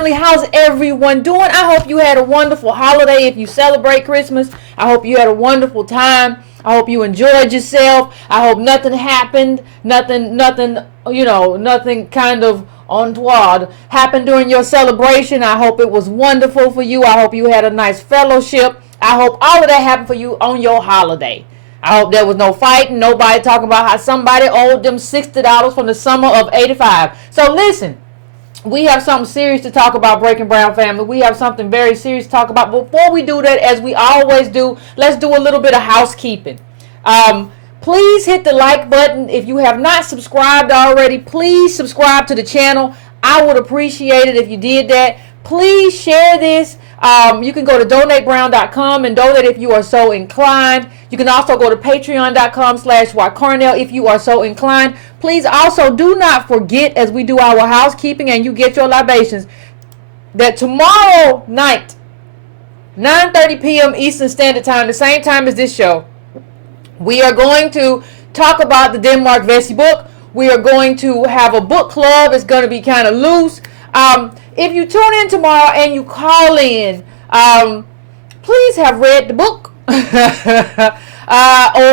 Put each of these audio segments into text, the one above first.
family, how's everyone doing? I hope you had a wonderful holiday. If you celebrate Christmas, I hope you had a wonderful time. I hope you enjoyed yourself. I hope nothing happened, nothing kind of untoward happened during your celebration. I hope it was wonderful for you. I hope you had a nice fellowship. I hope all of that happened for you on your holiday. I hope there was no fighting, nobody talking about how somebody owed them $60 from the summer of '85. So listen, we have something serious to talk about, Breaking Brown family. We have something very serious to talk about. Before we do that, as we always do, let's do a little bit of housekeeping. Please hit the like button. If you have not subscribed already, please subscribe to the channel. I would appreciate it if you did that. Please share this. You can go to donatebrown.com and donate if you are so inclined. You can also go to patreon.com/YCarnell if you are so inclined. Please also do not forget, as we do our housekeeping and you get your libations, that tomorrow night, 9:30 p.m. Eastern Standard Time, the same time as this show, we are going to talk about the Denmark Vesey book. We are going to have a book club. It's going to be kind of loose. If you tune in tomorrow and you call in, please have read the book. Or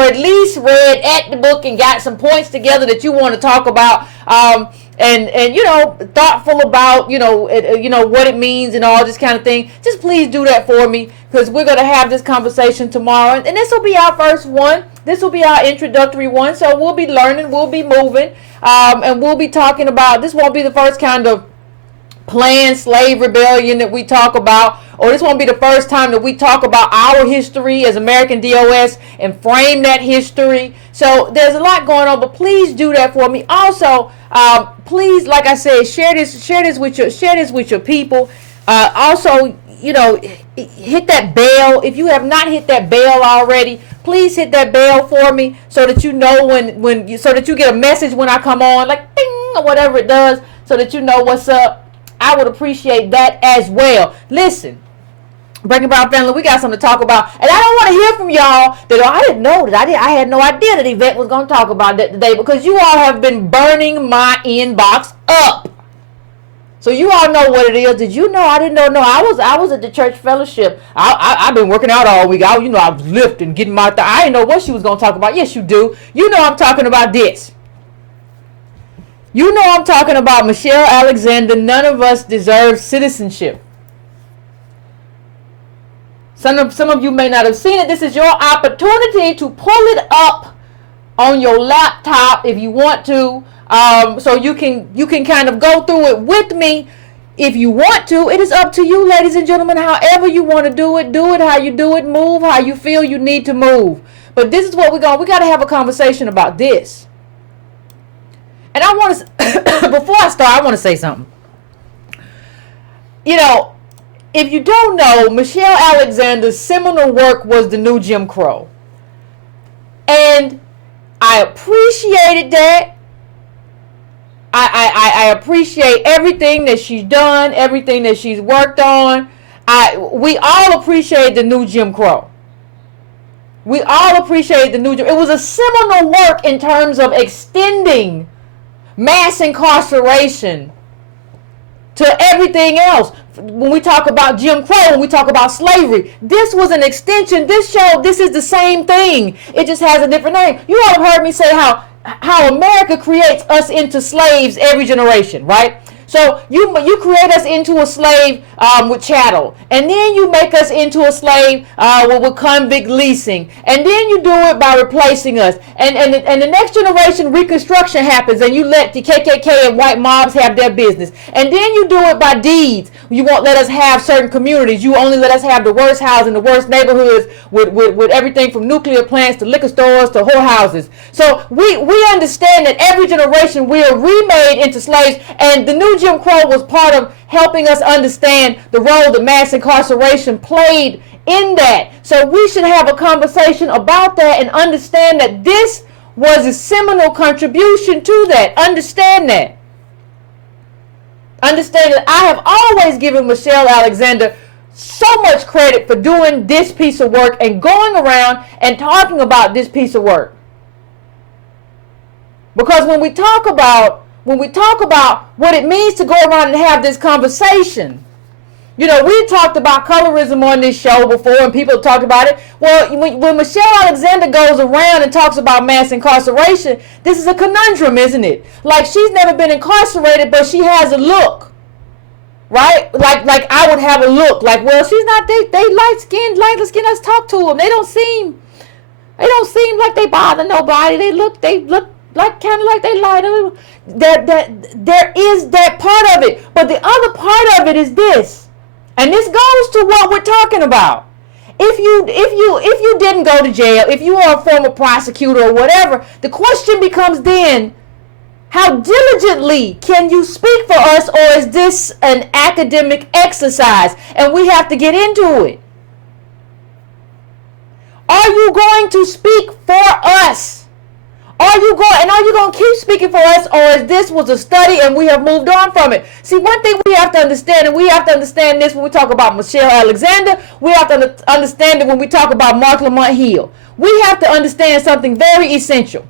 at least read at the book and got some points together that you want to talk about. And thoughtful about, what it means and all this kind of thing. Just please do that for me, because we're going to have this conversation tomorrow. And this will be our first one. This will be our introductory one. So we'll be learning, we'll be moving, and we'll be talking about, this won't be the first kind of planned slave rebellion that we talk about, or this won't be the first time that we talk about our history as American DOS and frame that history. So there's a lot going on, but please do that for me. Also, please, like I said, share this with your people. Also, hit that bell. If you have not hit that bell already, please hit that bell for me, so that you know so that you get a message when I come on, like ding or whatever it does, so that you know what's up. I would appreciate that as well. Listen, Breaking Brown family, we got something to talk about, and I don't want to hear from y'all that I didn't know that I had no idea that Yvette was going to talk about that today, because you all have been burning my inbox up. So you all know what it is. Did you know? I didn't know. No, I was at the church fellowship. I've been working out all week. I was lifting, getting my I didn't know what she was going to talk about. Yes, you do. You know I'm talking about this. You know I'm talking about Michelle Alexander. None of us deserve citizenship. Some of you may not have seen it. This is your opportunity to pull it up on your laptop if you want to, so you can kind of go through it with me if you want to. It is up to you, ladies and gentlemen. However you want to do it how you do it, move how you feel you need to move. But this is what we got to have a conversation about this. And I want to, before I start, I want to say something. If you don't know, Michelle Alexander's seminal work was The New Jim Crow. And I appreciated that. I appreciate everything that she's done, everything that she's worked on. We all appreciate The New Jim Crow. We all appreciate The New Jim. It was a seminal work in terms of extending mass incarceration to everything else. When we talk about Jim Crow, when we talk about slavery, this was an extension. This is the same thing. It just has a different name. You all have heard me say how America creates us into slaves every generation, right? So you create us into a slave with chattel, and then you make us into a slave with convict leasing, and then you do it by replacing us, and the next generation reconstruction happens, and you let the KKK and white mobs have their business, and then you do it by deeds. You won't let us have certain communities. You only let us have the worst housing, the worst neighborhoods, with everything from nuclear plants to liquor stores to whorehouses. So we understand that every generation we are remade into slaves, and the new Jim Crow was part of helping us understand the role that mass incarceration played in that. So we should have a conversation about that and understand that this was a seminal contribution to that. Understand that. Understand that I have always given Michelle Alexander so much credit for doing this piece of work and going around and talking about this piece of work. Because when we talk about when we talk about what it means to go around and have this conversation. You know, we talked about colorism on this show before, and people talked about it. Well, when Michelle Alexander goes around and talks about mass incarceration, this is a conundrum, isn't it? Like, she's never been incarcerated, but she has a look, right? Like I would have a look. Like, well, she's not. They light skinned. Let's talk to them. They don't seem like they bother nobody. They look like kind of like they light. There is that part of it, but the other part of it is this. And this goes to what we're talking about. If you didn't go to jail, if you are a former prosecutor or whatever, the question becomes then, how diligently can you speak for us, or is this an academic exercise and we have to get into it? Are you going to speak for us? Are you going to keep speaking for us, or is this was a study and we have moved on from it? See, one thing we have to understand, and we have to understand this when we talk about Michelle Alexander, we have to understand it when we talk about Mark Lamont Hill. We have to understand something very essential.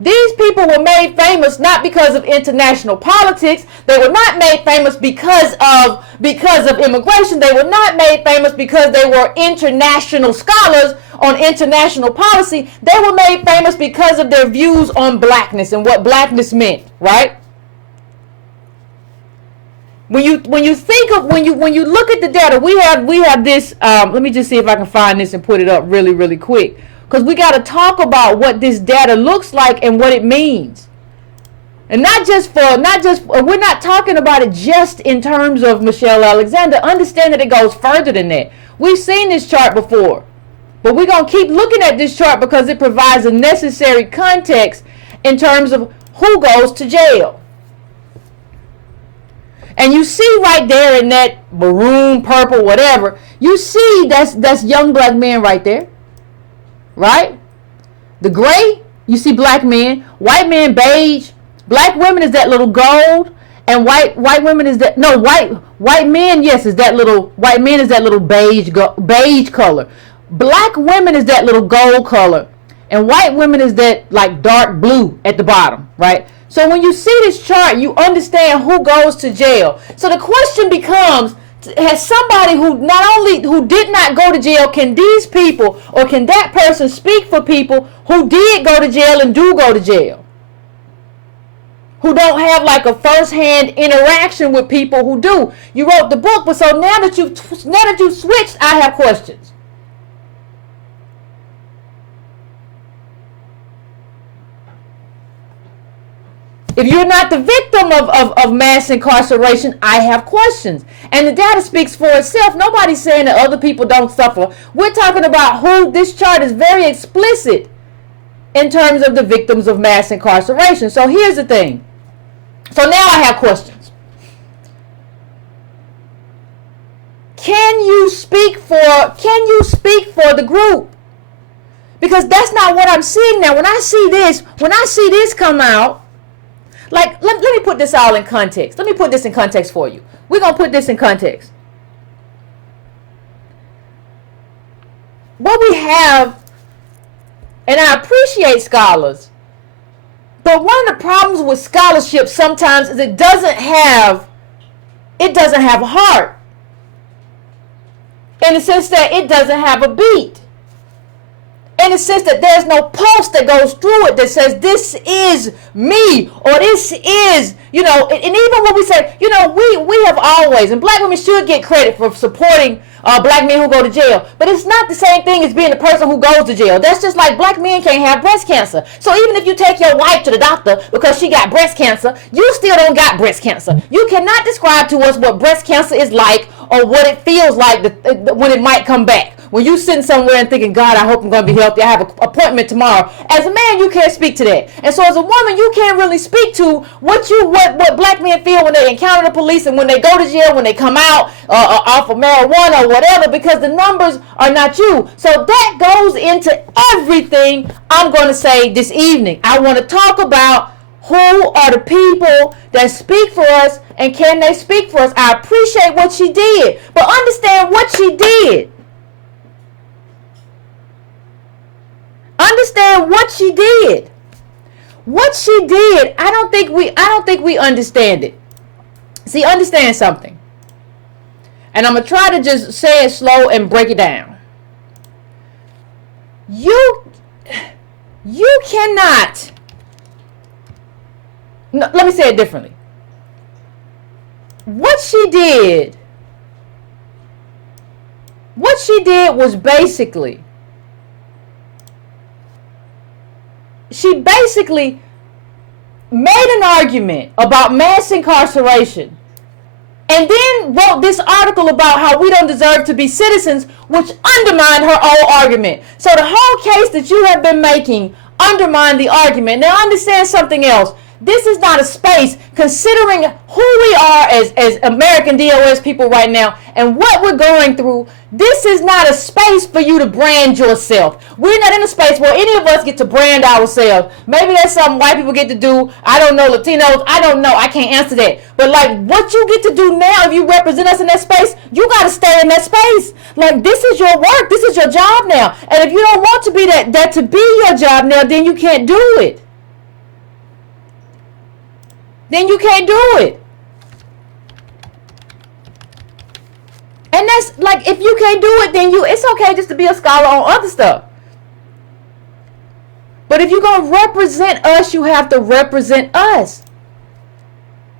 These people were made famous not because of international politics. They were not made famous because of immigration. They were not made famous because they were international scholars on international policy. They were made famous because of their views on blackness and what blackness meant, right? When you look at the data, we have this. Let me just see if I can find this and put it up really quick. Because we got to talk about what this data looks like and what it means. And we're not talking about it just in terms of Michelle Alexander. Understand that it goes further than that. We've seen this chart before. But we're going to keep looking at this chart because it provides a necessary context in terms of who goes to jail. And you see right there in that maroon, purple, whatever, you see that's young black men right there. Right? The gray, you see black men. White men, beige. Black women is that little gold. And white women is that, no, white men, yes, is that little, white men is that little beige color. Black women is that little gold color. And white women is that like dark blue at the bottom, right? So when you see this chart, you understand who goes to jail. So the question becomes, has somebody who did not go to jail, can these people or can that person speak for people who did go to jail and do go to jail? Who don't have like a first-hand interaction with people who do. You wrote the book, but so now that you've switched, I have questions. If you're not the victim of mass incarceration, I have questions. And the data speaks for itself. Nobody's saying that other people don't suffer. We're talking about who. This chart is very explicit in terms of the victims of mass incarceration. So here's the thing. So now I have questions. Can you speak for the group? Because that's not what I'm seeing now. When I see this come out, like, let me put this all in context. Let me put this in context for you. We're going to put this in context. What we have, and I appreciate scholars, but one of the problems with scholarship sometimes is it doesn't have a heart. In the sense that it doesn't have a beat. In the sense that there's no pulse that goes through it that says this is me, or this is, and even when we say, we have always, and black women should get credit for supporting black men who go to jail, but it's not the same thing as being the person who goes to jail. That's just like black men can't have breast cancer. So even if you take your wife to the doctor because she got breast cancer, you still don't got breast cancer. You cannot describe to us what breast cancer is like or what it feels like when it might come back. When you sitting somewhere and thinking, God, I hope I'm going to be healthy. I have an appointment tomorrow. As a man, you can't speak to that. And so as a woman, you can't really speak to what black men feel when they encounter the police and when they go to jail, when they come out off of marijuana or whatever, because the numbers are not you. So that goes into everything I'm going to say this evening. I want to talk about who are the people that speak for us and can they speak for us. I appreciate what she did, but understand what she did. Understand what she did. what she did, I don't think we understand it. See, understand something. And I'm going to try to just say it slow and break it down. You cannot. No, let me say it differently. What she did was basically, she basically made an argument about mass incarceration and then wrote this article about how we don't deserve to be citizens, which undermined her own argument. So the whole case that you have been making undermined the argument. Now understand something else. This is not a space, considering who we are as American DOS people right now and what we're going through. This is not a space for you to brand yourself. We're not in a space where any of us get to brand ourselves. Maybe that's something white people get to do. I don't know. Latinos, I don't know. I can't answer that. But like what you get to do now, if you represent us in that space, you got to stay in that space. Like this is your work. This is your job now. And if you don't want to be that to be your job now, then you can't do it. Then you can't do it. And that's like, if you can't do it, then it's okay just to be a scholar on other stuff. But if you're going to represent us, you have to represent us.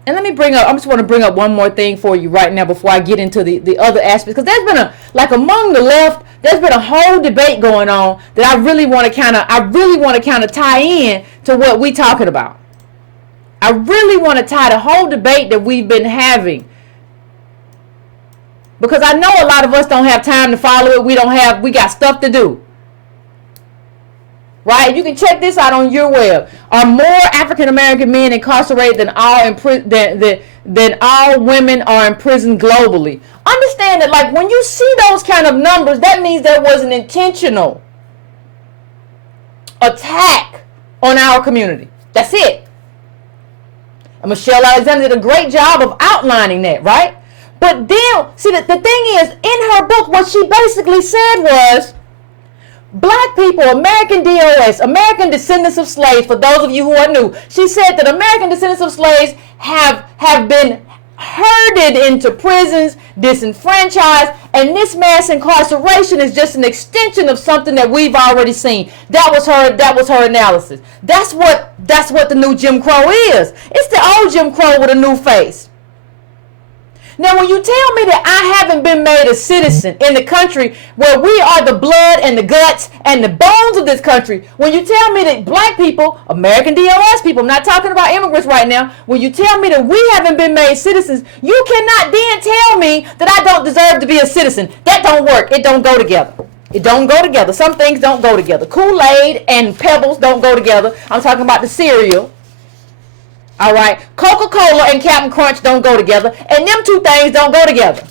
And let me I just want to bring up one more thing for you right now before I get into the other aspects. Because there's been among the left, there's been a whole debate going on that I really want to kind of tie in to what we're talking about. I really want to tie the whole debate that we've been having, because I know a lot of us don't have time to follow it. We got stuff to do. Right? You can check this out on your web. Are more African American men incarcerated than all women are in prison globally? Understand that, like, when you see those kind of numbers, that means there was an intentional attack on our community. That's it. And Michelle Alexander did a great job of outlining that, right? But then, see, the thing is, in her book, what she basically said was, black people, American DOS, American descendants of slaves, for those of you who are new, she said that American descendants of slaves have been herded into prisons, disenfranchised, and this mass incarceration is just an extension of something that we've already seen. That was her analysis. That's what the new Jim Crow is. It's the old Jim Crow with a new face. Now, when you tell me that I haven't been made a citizen in the country where we are the blood and the guts and the bones of this country, when you tell me that black people, American DOS people, I'm not talking about immigrants right now, when you tell me that we haven't been made citizens, you cannot then tell me that I don't deserve to be a citizen. That don't work. It don't go together. It don't go together. Some things don't go together. Kool-Aid and Pebbles don't go together. I'm talking about the cereal. All right, Coca-Cola and Captain Crunch don't go together, and them two things don't go together.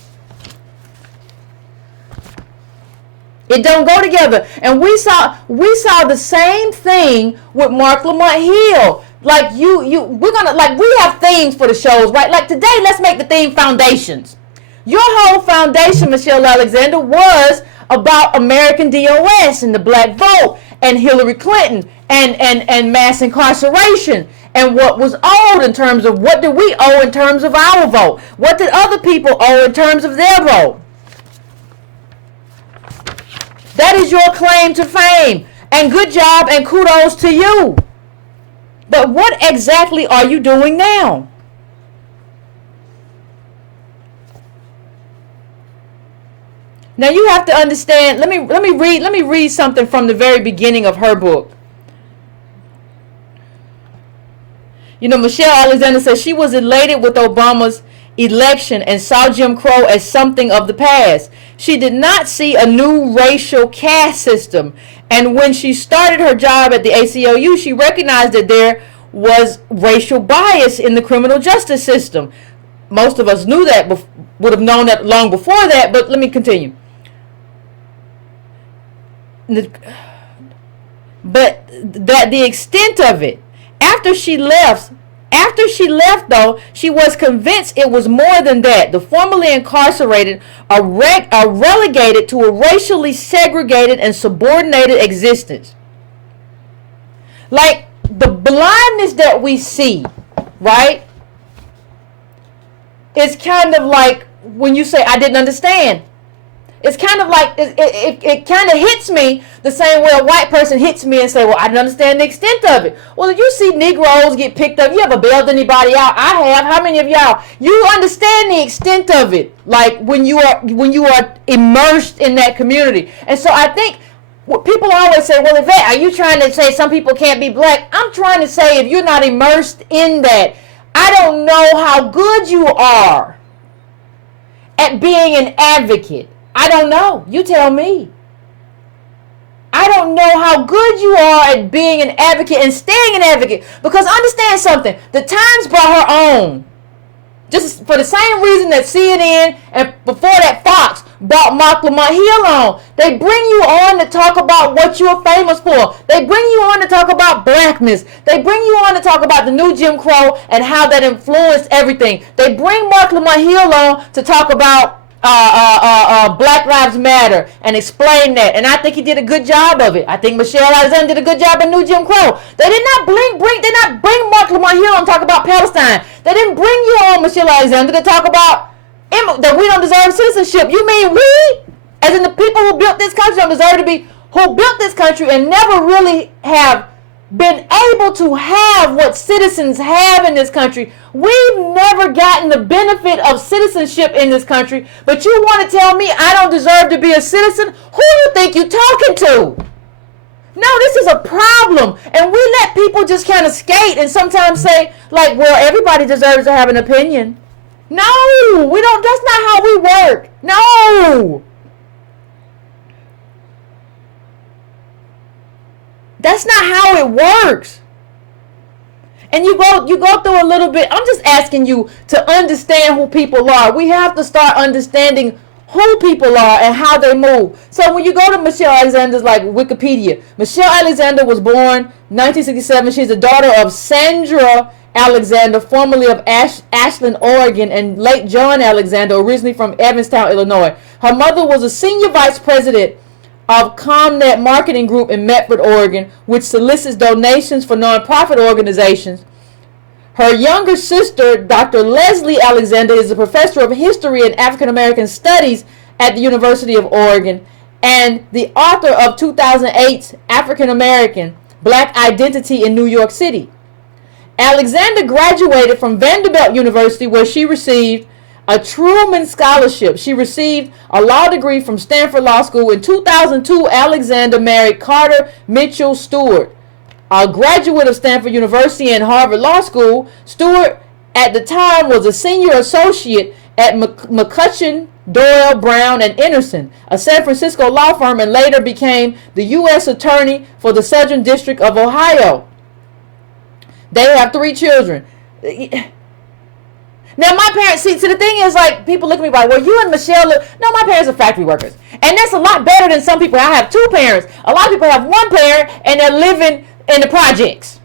It don't go together. And we saw the same thing with Mark Lamont Hill. Like we have themes for the shows, right? Like today, let's make the theme foundations. Your whole foundation, Michelle Alexander, was about American DOS and the black vote and Hillary Clinton and mass incarceration. And what was owed in terms of, what did we owe in terms of our vote? What did other people owe in terms of their vote? That is your claim to fame. And good job and kudos to you. But what exactly are you doing now? Now you have to understand, let me read something from the very beginning of her book. You know, Michelle Alexander says she was elated with Obama's election and saw Jim Crow as something of the past. She did not see a new racial caste system. And when she started her job at the ACLU, she recognized that there was racial bias in the criminal justice system. Most of us knew that, would have known that long before that, but let me continue. But that the extent of it, after she left, though, she was convinced it was more than that. The formerly incarcerated are relegated to a racially segregated and subordinated existence. Like, the blindness that we see, right, is kind of like when you say, I didn't understand. It's kind of like, it kind of hits me the same way a white person hits me and say, well, I didn't understand the extent of it. Well, if you see Negroes get picked up, you ever bailed anybody out? I have. How many of y'all? You understand the extent of it, like when you are immersed in that community. And so I think people always say, well, Yvette, are you trying to say some people can't be black? I'm trying to say if you're not immersed in that, I don't know how good you are at being an advocate. I don't know. You tell me. I don't know how good you are at being an advocate and staying an advocate. Because understand something. The Times brought her on. Just for the same reason that CNN and before that Fox brought Mark Lamont Hill on. They bring you on to talk about what you're famous for. They bring you on to talk about blackness. They bring you on to talk about the new Jim Crow and how that influenced everything. They bring Mark Lamont Hill on to talk about Black Lives Matter and explain that, and I think he did a good job of it. I think Michelle Alexander did a good job in New Jim Crow. They did not bring Mark Lamont Hill on to talk about Palestine. They didn't bring you on, Michelle Alexander, to talk about that we don't deserve citizenship. You mean we, as in the people who built this country, don't deserve to be, who built this country and never really have been able to have what citizens have in this country. We've never gotten the benefit of citizenship in this country, but you want to tell me I don't deserve to be a citizen? Who do you think you're talking to? No, this is a problem, and we let people just kind of skate and sometimes say, like, well, everybody deserves to have an opinion. No, we don't. That's not how we work. No. That's not how it works. And you go through a little bit. I'm just asking you to understand who people are. We have to start understanding who people are and how they move. So when you go to Michelle Alexander's like Wikipedia, Michelle Alexander was born 1967. She's the daughter of Sandra Alexander, formerly of Ashland, Oregon, and late John Alexander, originally from Evanston, Illinois. Her mother was a senior vice president of ComNet Marketing Group in Medford, Oregon, which solicits donations for nonprofit organizations. Her younger sister, Dr. Leslie Alexander, is a professor of history and African American studies at the University of Oregon and the author of 2008's African American Black Identity in New York City. Alexander graduated from Vanderbilt University, where she received a Truman Scholarship. She received a law degree from Stanford Law School. In 2002, Alexander married Carter Mitchell Stewart, a graduate of Stanford University and Harvard Law School. Stewart, at the time, was a senior associate at McCutcheon, Doyle, Brown, and Anderson, a San Francisco law firm, and later became the U.S. Attorney for the Southern District of Ohio. They have 3 children. Now, my parents, see, the thing is, like, people look at me like, well, you and Michelle, no, my parents are factory workers. And that's a lot better than some people. I have 2 parents. A lot of people have 1 parent, and they're living in the projects.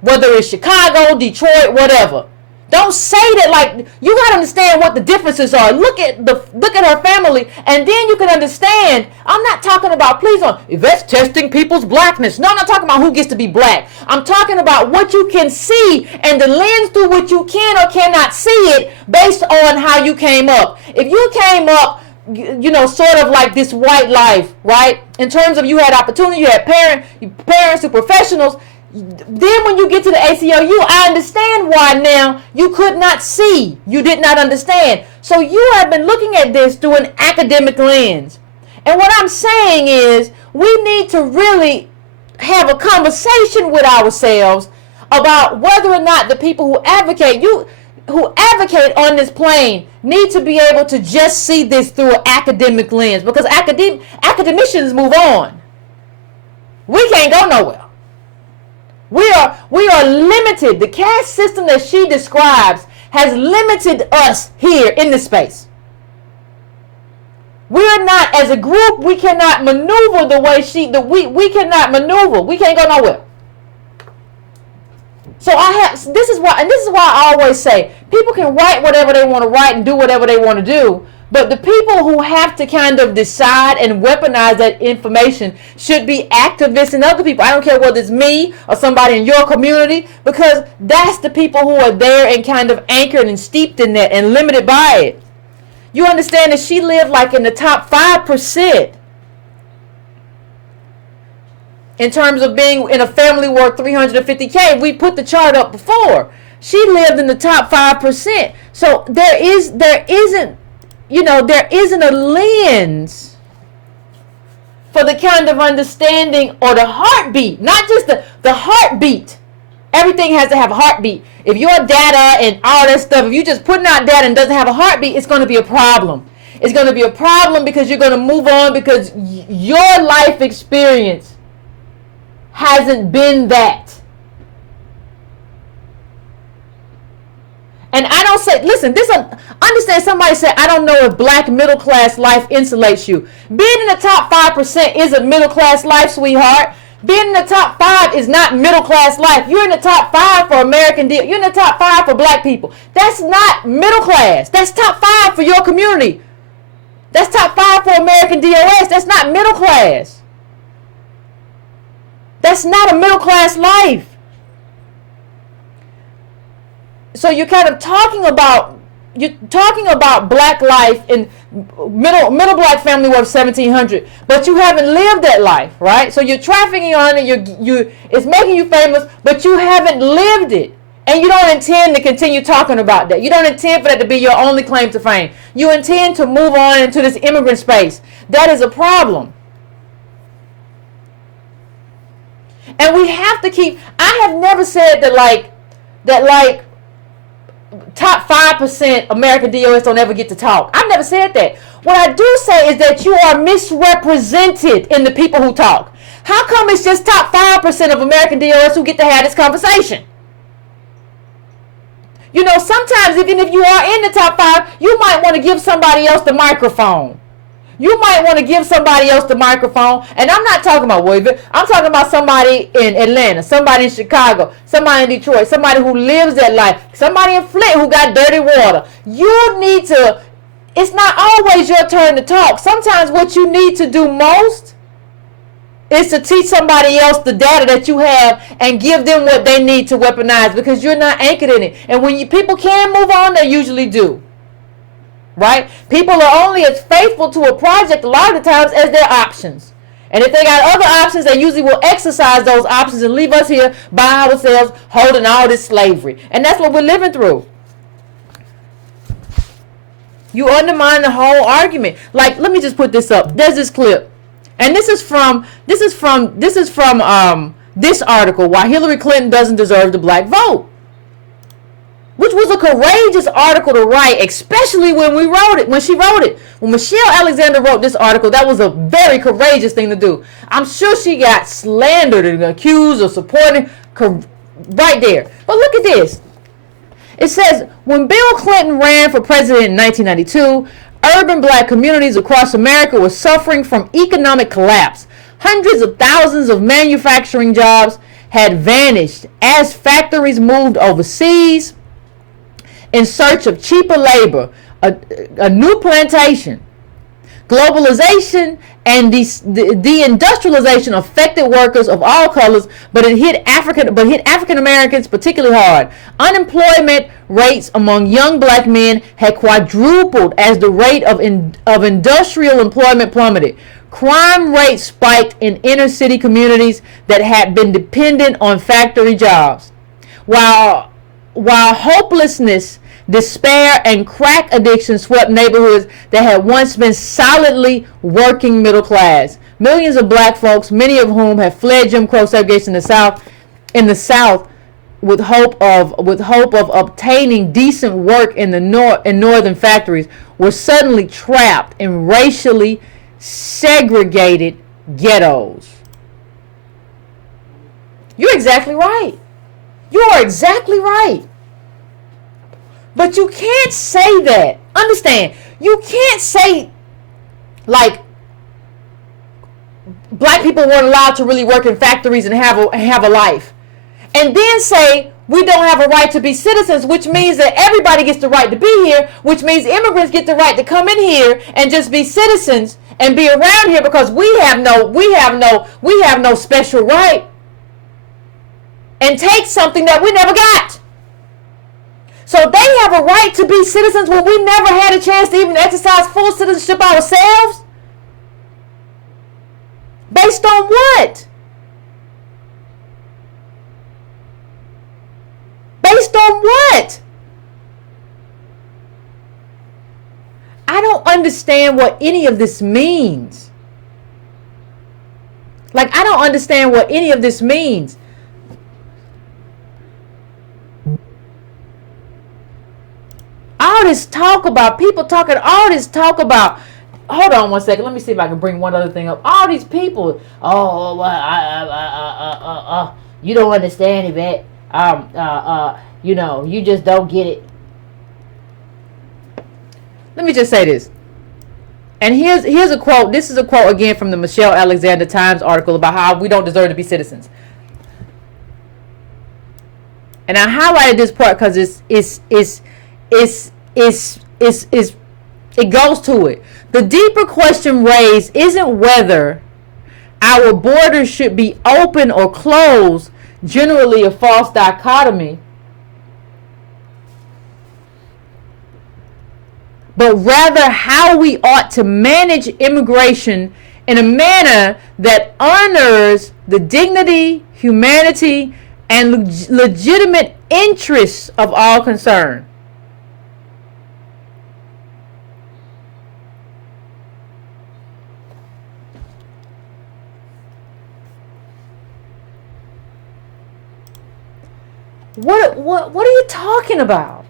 Whether it's Chicago, Detroit, whatever. Don't say that, like, you got to understand what the differences are. Look at her family, and then you can understand. I'm not talking about, please don't, Yvette's testing people's blackness. No, I'm not talking about who gets to be black. I'm talking about what you can see and the lens through which you can or cannot see it based on how you came up. If you came up, you know, sort of like this white life, right? In terms of you had opportunity, you had parents who professionals. Then when you get to the ACLU, I understand why now you could not see. You did not understand. So you have been looking at this through an academic lens. And what I'm saying is we need to really have a conversation with ourselves about whether or not the people who advocate on this plane need to be able to just see this through an academic lens, because academicians move on. We can't go nowhere. We are limited. The caste system that she describes has limited us here in this space. We're not, as a group, we cannot maneuver the way we cannot maneuver. We can't go nowhere. So this is why I always say people can write whatever they want to write and do whatever they want to do, But the people who have to kind of decide and weaponize that information should be activists and other people. I don't care whether it's me or somebody in your community, because that's the people who are there and kind of anchored and steeped in that and limited by it. You understand that she lived like in the top 5% in terms of being in a family worth $350K. We put the chart up before. She lived in the top 5%. So there isn't a lens for the kind of understanding or the heartbeat, not just the heartbeat. Everything has to have a heartbeat. If your data and all that stuff, if you just putting out data and doesn't have a heartbeat, it's going to be a problem. It's going to be a problem because you're going to move on because your life experience hasn't been that. And I don't say, listen, understand somebody said, I don't know if black middle class life insulates you. Being in the top 5% is a middle class life, sweetheart. Being in the top 5 is not middle class life. You're in the top 5 for American deal. You're in the top 5 for black people. That's not middle class. That's top 5 for your community. That's top 5 for American DOS. That's not middle class. That's not a middle class life. So you're kind of talking about black life in middle black family worth $1,700, but you haven't lived that life, right? So you're trafficking on it. It's making you famous, but you haven't lived it, and you don't intend to continue talking about that. You don't intend for that to be your only claim to fame. You intend to move on into this immigrant space. That is a problem, and we have to keep. I have never said that like top 5% American DOS don't ever get to talk. I've never said that. What I do say is that you are misrepresented in the people who talk. How come it's just top 5% of American DOS who get to have this conversation? You know, sometimes even if you are in the top 5, you might want to give somebody else the microphone. You might want to give somebody else the microphone. And I'm not talking about Yvette. I'm talking about somebody in Atlanta, somebody in Chicago, somebody in Detroit, somebody who lives that life, somebody in Flint who got dirty water. You need to, it's not always your turn to talk. Sometimes what you need to do most is to teach somebody else the data that you have and give them what they need to weaponize, because you're not anchored in it. And when people can move on, they usually do. Right? People are only as faithful to a project a lot of the times as their options. And if they got other options, they usually will exercise those options and leave us here by ourselves holding all this slavery. And that's what we're living through. You undermine the whole argument. Like, let me just put this up. There's this clip. And this is from this article, Why Hillary Clinton Doesn't Deserve the Black Vote. Which was a courageous article to write, especially when she wrote it. When Michelle Alexander wrote this article, that was a very courageous thing to do. I'm sure she got slandered and accused of supporting right there. But look at this. It says, when Bill Clinton ran for president in 1992, urban black communities across America were suffering from economic collapse. Hundreds of thousands of manufacturing jobs had vanished as factories moved overseas in search of cheaper labor, a new plantation. Globalization and the industrialization affected workers of all colors, but it hit African Americans particularly hard. Unemployment rates among young black men had quadrupled as the rate of industrial employment plummeted. Crime rates spiked in inner city communities that had been dependent on factory jobs. While hopelessness, despair, and crack addiction swept neighborhoods that had once been solidly working middle class. Millions of black folks, many of whom had fled Jim Crow segregation in the South, with hope of obtaining decent work in the northern factories, were suddenly trapped in racially segregated ghettos. You're exactly right. You are exactly right. But you can't say that. Understand, you can't say like black people weren't allowed to really work in factories and have a life, and then say we don't have a right to be citizens, which means that everybody gets the right to be here, which means immigrants get the right to come in here and just be citizens and be around here because we have no special right and take something that we never got. So they have a right to be citizens when we never had a chance to even exercise full citizenship ourselves? Based on what? Based on what? I don't understand what any of this means. Like, I don't understand what any of this means. All this talk about people talking, all this talk about, hold on one second. Let me see if I can bring one other thing up. All these people, you don't understand, Yvette. You just don't get it. Let me just say this. And here's a quote. This is a quote again from the Michelle Alexander Times article about how we don't deserve to be citizens. And I highlighted this part because it goes to it. The deeper question raised isn't whether our borders should be open or closed, generally a false dichotomy, but rather how we ought to manage immigration in a manner that honors the dignity, humanity, and legitimate interests of all concerned. What are you talking about?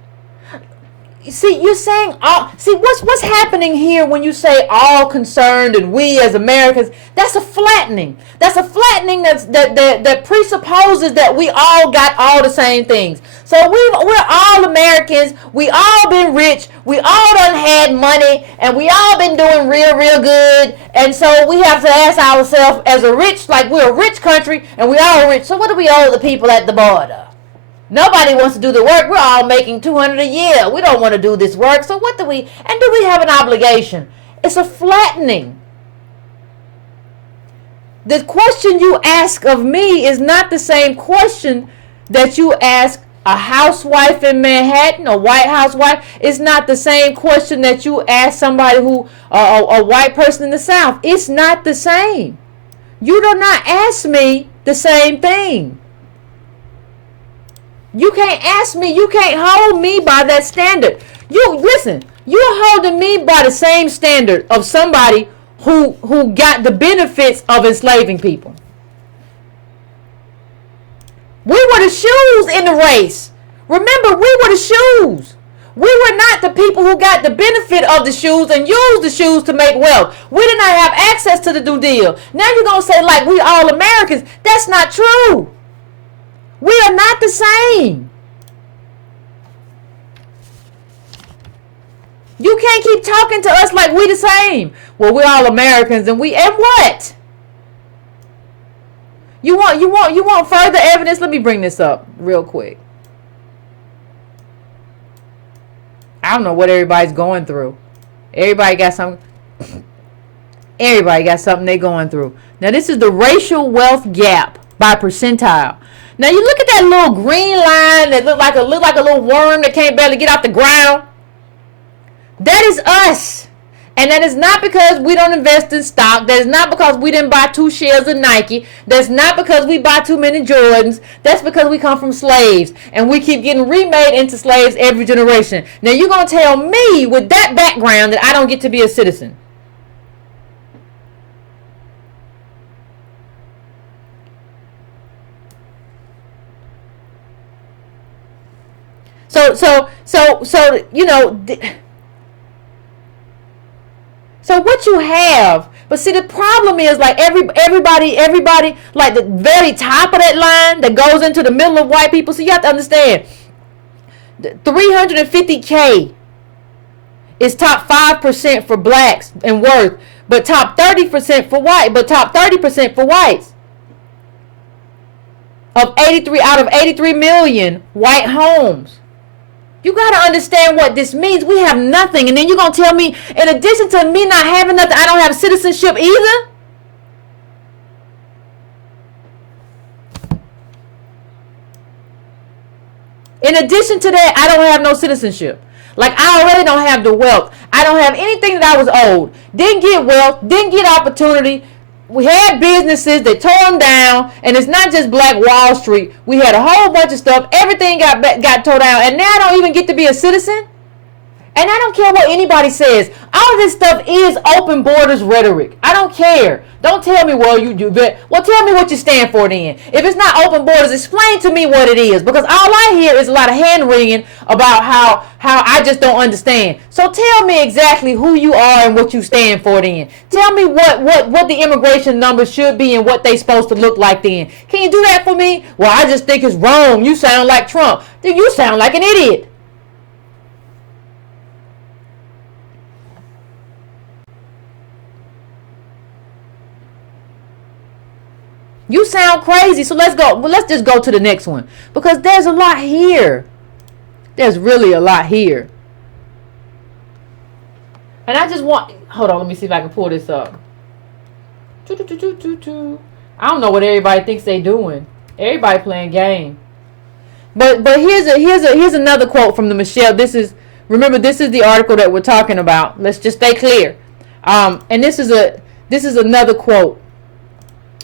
See, you're saying what's happening here when you say all concerned and we as Americans? That's a flattening. That's a flattening that presupposes that we all got all the same things. So we're all Americans. We all been rich. We all done had money, and we all been doing real good. And so we have to ask ourselves, as we're a rich country, and we all rich. So what do we owe the people at the border? Nobody wants to do the work. We're all making $200 a year. We don't want to do this work. So do we have an obligation? It's a flattening. The question you ask of me is not the same question that you ask a housewife in Manhattan, a white housewife. It's not the same question that you ask somebody a white person in the South. It's not the same. You do not ask me the same thing. You can't ask me, you can't hold me by that standard. You're holding me by the same standard of somebody who got the benefits of enslaving people. We were the shoes in the race. Remember, we were the shoes. We were not the people who got the benefit of the shoes and used the shoes to make wealth. We did not have access to the New Deal. Now you're going to say like we all Americans. That's not true. We are not the same. You can't keep talking to us like we the same. Well, we're all Americans and what? You want further evidence? Let me bring this up real quick. I don't know what everybody's going through. Everybody got something they're going through. Now this is the racial wealth gap by percentile. Now you look at that little green line that look like a little worm that can't barely get off the ground. That is us. And that is not because we don't invest in stock. That is not because we didn't buy 2 shares of Nike. That's not because we buy too many Jordans. That's because we come from slaves. And we keep getting remade into slaves every generation. Now you're going to tell me with that background that I don't get to be a citizen. So you know, so what you have, but see the problem is like everybody, like the very top of that line that goes into the middle of white people. So you have to understand, 350K is top 5% for blacks in worth, but top 30% for white, but top 30% for whites. of 83 out of 83 million white homes. You got to understand what this means. We have nothing. And then you're going to tell me, in addition to me not having nothing, I don't have citizenship either? In addition to that, I don't have no citizenship. Like, I already don't have the wealth. I don't have anything that I was owed. Didn't get wealth. Didn't get opportunity. We had businesses that tore them down. And it's not just Black Wall Street. We had a whole bunch of stuff. Everything got tore down. And now I don't even get to be a citizen. And I don't care what anybody says. All of this stuff is open borders rhetoric. I don't care. Don't tell me, well, you do that. Well, tell me what you stand for then. If it's not open borders, explain to me what it is. Because all I hear is a lot of hand-wringing about how I just don't understand. So tell me exactly who you are and what you stand for then. Tell me what the immigration numbers should be and what they supposed to look like then. Can you do that for me? Well, I just think it's wrong. You sound like Trump. Then you sound like an idiot. You sound crazy. So let's go. Well, let's just go to the next one. Because there's a lot here. There's really a lot here. And I just want... Hold on. Let me see if I can pull this up. I don't know what everybody thinks they doing. Everybody playing game. But here's another quote from the Michelle. Remember, this is the article that we're talking about. Let's just stay clear. And this is another quote.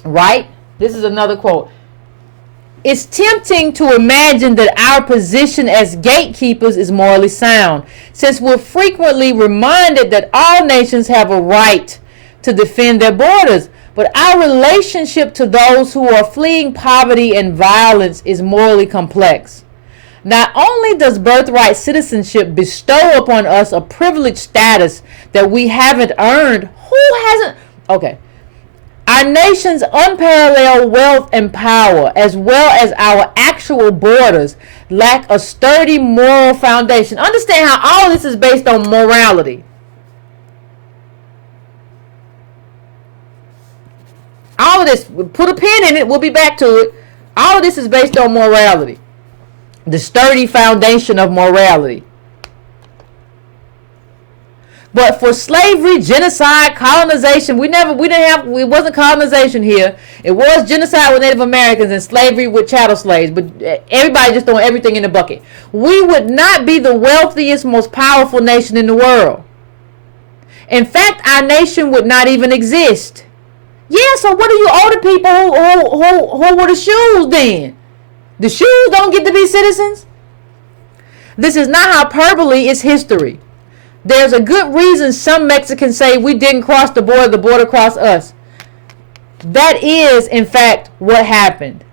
Right? This is another quote. It's tempting to imagine that our position as gatekeepers is morally sound, since we're frequently reminded that all nations have a right to defend their borders. But our relationship to those who are fleeing poverty and violence is morally complex. Not only does birthright citizenship bestow upon us a privileged status that we haven't earned, who hasn't? Okay. Our nation's unparalleled wealth and power, as well as our actual borders, lack a sturdy moral foundation. Understand how all this is based on morality. All of this, put a pin in it, we'll be back to it. All of this is based on morality. The sturdy foundation of morality. But for slavery, genocide, colonization, it wasn't colonization here. It was genocide with Native Americans and slavery with chattel slaves. But everybody just throwing everything in the bucket. We would not be the wealthiest, most powerful nation in the world. In fact, our nation would not even exist. Yeah, so what do you owe the people who were the shoes then? The shoes don't get to be citizens? This is not hyperbole, it's history. There's a good reason some Mexicans say we didn't cross the border crossed us. That is, in fact, what happened.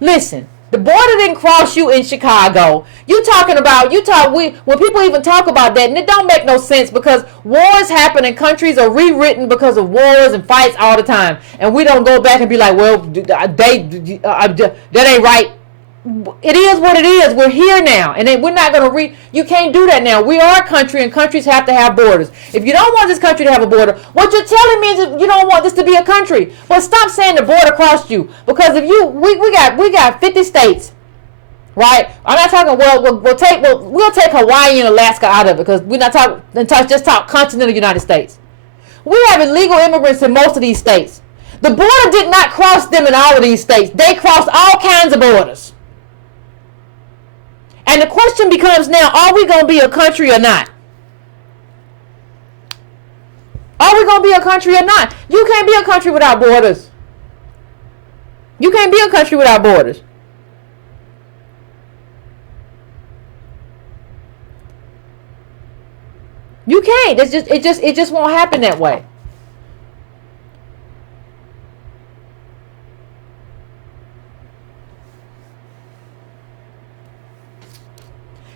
Listen, the border didn't cross you in Chicago. When people even talk about that, and it don't make no sense because wars happen and countries are rewritten because of wars and fights all the time. And we don't go back and be like, well, that ain't right. It is what it is. We're here now. And we're not going to you can't do that now. We are a country and countries have to have borders. If you don't want this country to have a border, what you're telling me is that you don't want this to be a country. Well, stop saying the border crossed you. Because if we got 50 states, right? I'm not talking, we'll take Hawaii and Alaska out of it because we're not just talk continental United States. We have illegal immigrants in most of these states. The border did not cross them in all of these states. They crossed all kinds of borders. And the question becomes now, are we going to be a country or not? Are we going to be a country or not? You can't be a country without borders. You can't be a country without borders. You can't. It just won't happen that way.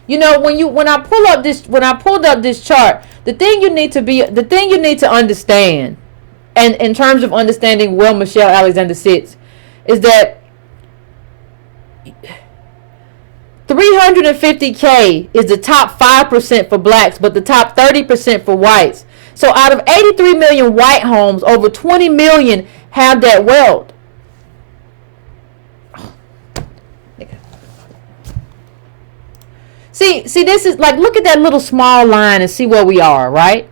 You know, when I pulled up this chart, the thing you need to understand, and in terms of understanding where Michelle Alexander sits, is that 350K is the top 5% for blacks, but the top 30% for whites. So out of 83 million white homes, over 20 million have that wealth. See, this is like, look at that little small line and see where we are, right?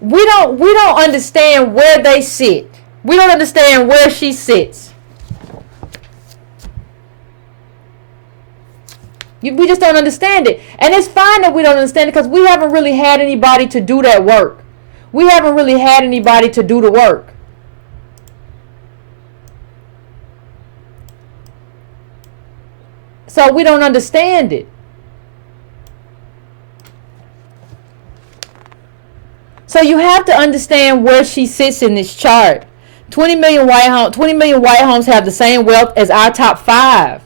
We don't understand where they sit. We don't understand where she sits. We just don't understand it. And it's fine that we don't understand it because we haven't really had anybody to do that work. We haven't really had anybody to do the work. So we don't understand it. So you have to understand where she sits in this chart. 20 million white homes have the same wealth as our top 5.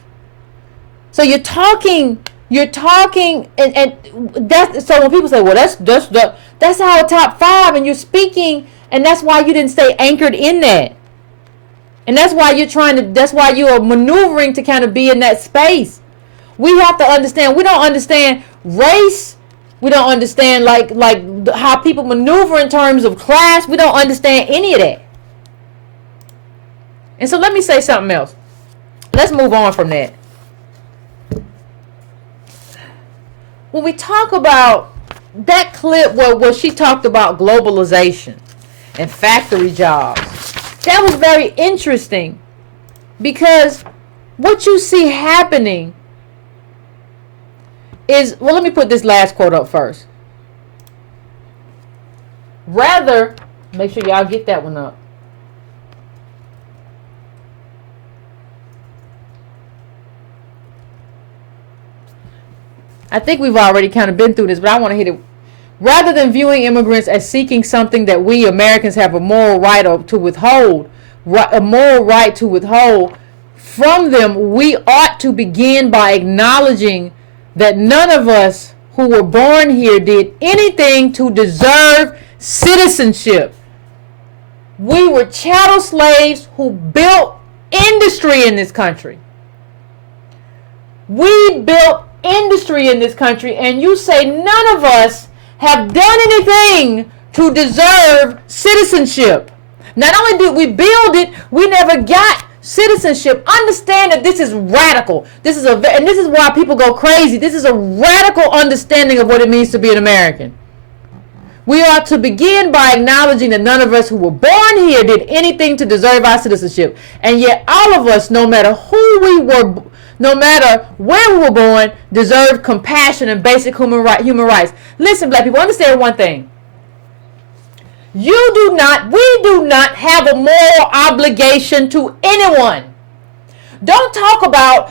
So you're talking, and that's, so when people say, well, that's our top 5, and you're speaking, and that's why you didn't stay anchored in that. And that's why that's why you are maneuvering to kind of be in that space. We have to understand, we don't understand race. We don't understand like how people maneuver in terms of class. We don't understand any of that. And so let me say something else. Let's move on from that. When we talk about that clip where she talked about globalization and factory jobs, that was very interesting because what you see happening is, well, let me put this last quote up first. Rather, make sure y'all get that one up. I think we've already kind of been through this, but I want to hit it. Rather than viewing immigrants as seeking something that we Americans have a moral right to withhold, from them, we ought to begin by acknowledging that none of us who were born here did anything to deserve citizenship. We were chattel slaves who built industry in this country. We built industry in this country, and you say none of us have done anything to deserve citizenship. Not only did we build it, we never got citizenship. Understand that this is radical. And this is why people go crazy. This is a radical understanding of what it means to be an American. We ought to begin by acknowledging that none of us who were born here did anything to deserve our citizenship. And yet all of us, no matter who we were, no matter where we were born, deserve compassion and basic human rights. Listen, black people, understand one thing. We do not have a moral obligation to anyone. Don't talk about,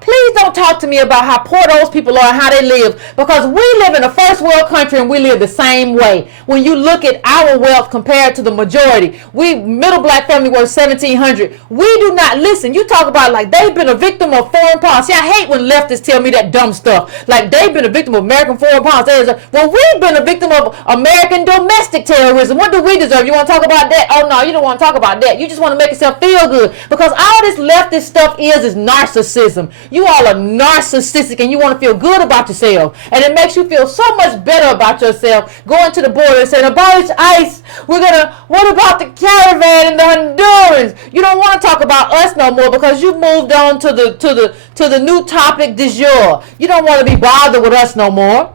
please don't talk to me about how poor those people are and how they live, because we live in a first world country and we live the same way. When you look at our wealth compared to the majority, middle black family worth $1,700. We do not listen. You talk about like they've been a victim of foreign policy. I hate when leftists tell me that dumb stuff. Like they've been a victim of American foreign policy. Well, we've been a victim of American domestic terrorism. What do we deserve? You want to talk about that? Oh no, you don't want to talk about that. You just want to make yourself feel good, because all this leftist stuff is narcissism. You all are narcissistic and you want to feel good about yourself, and it makes you feel so much better about yourself going to the border and saying, abolish ICE, what about the caravan and the Hondurans? You don't want to talk about us no more because you've moved on to the new topic du jour. You don't want to be bothered with us no more.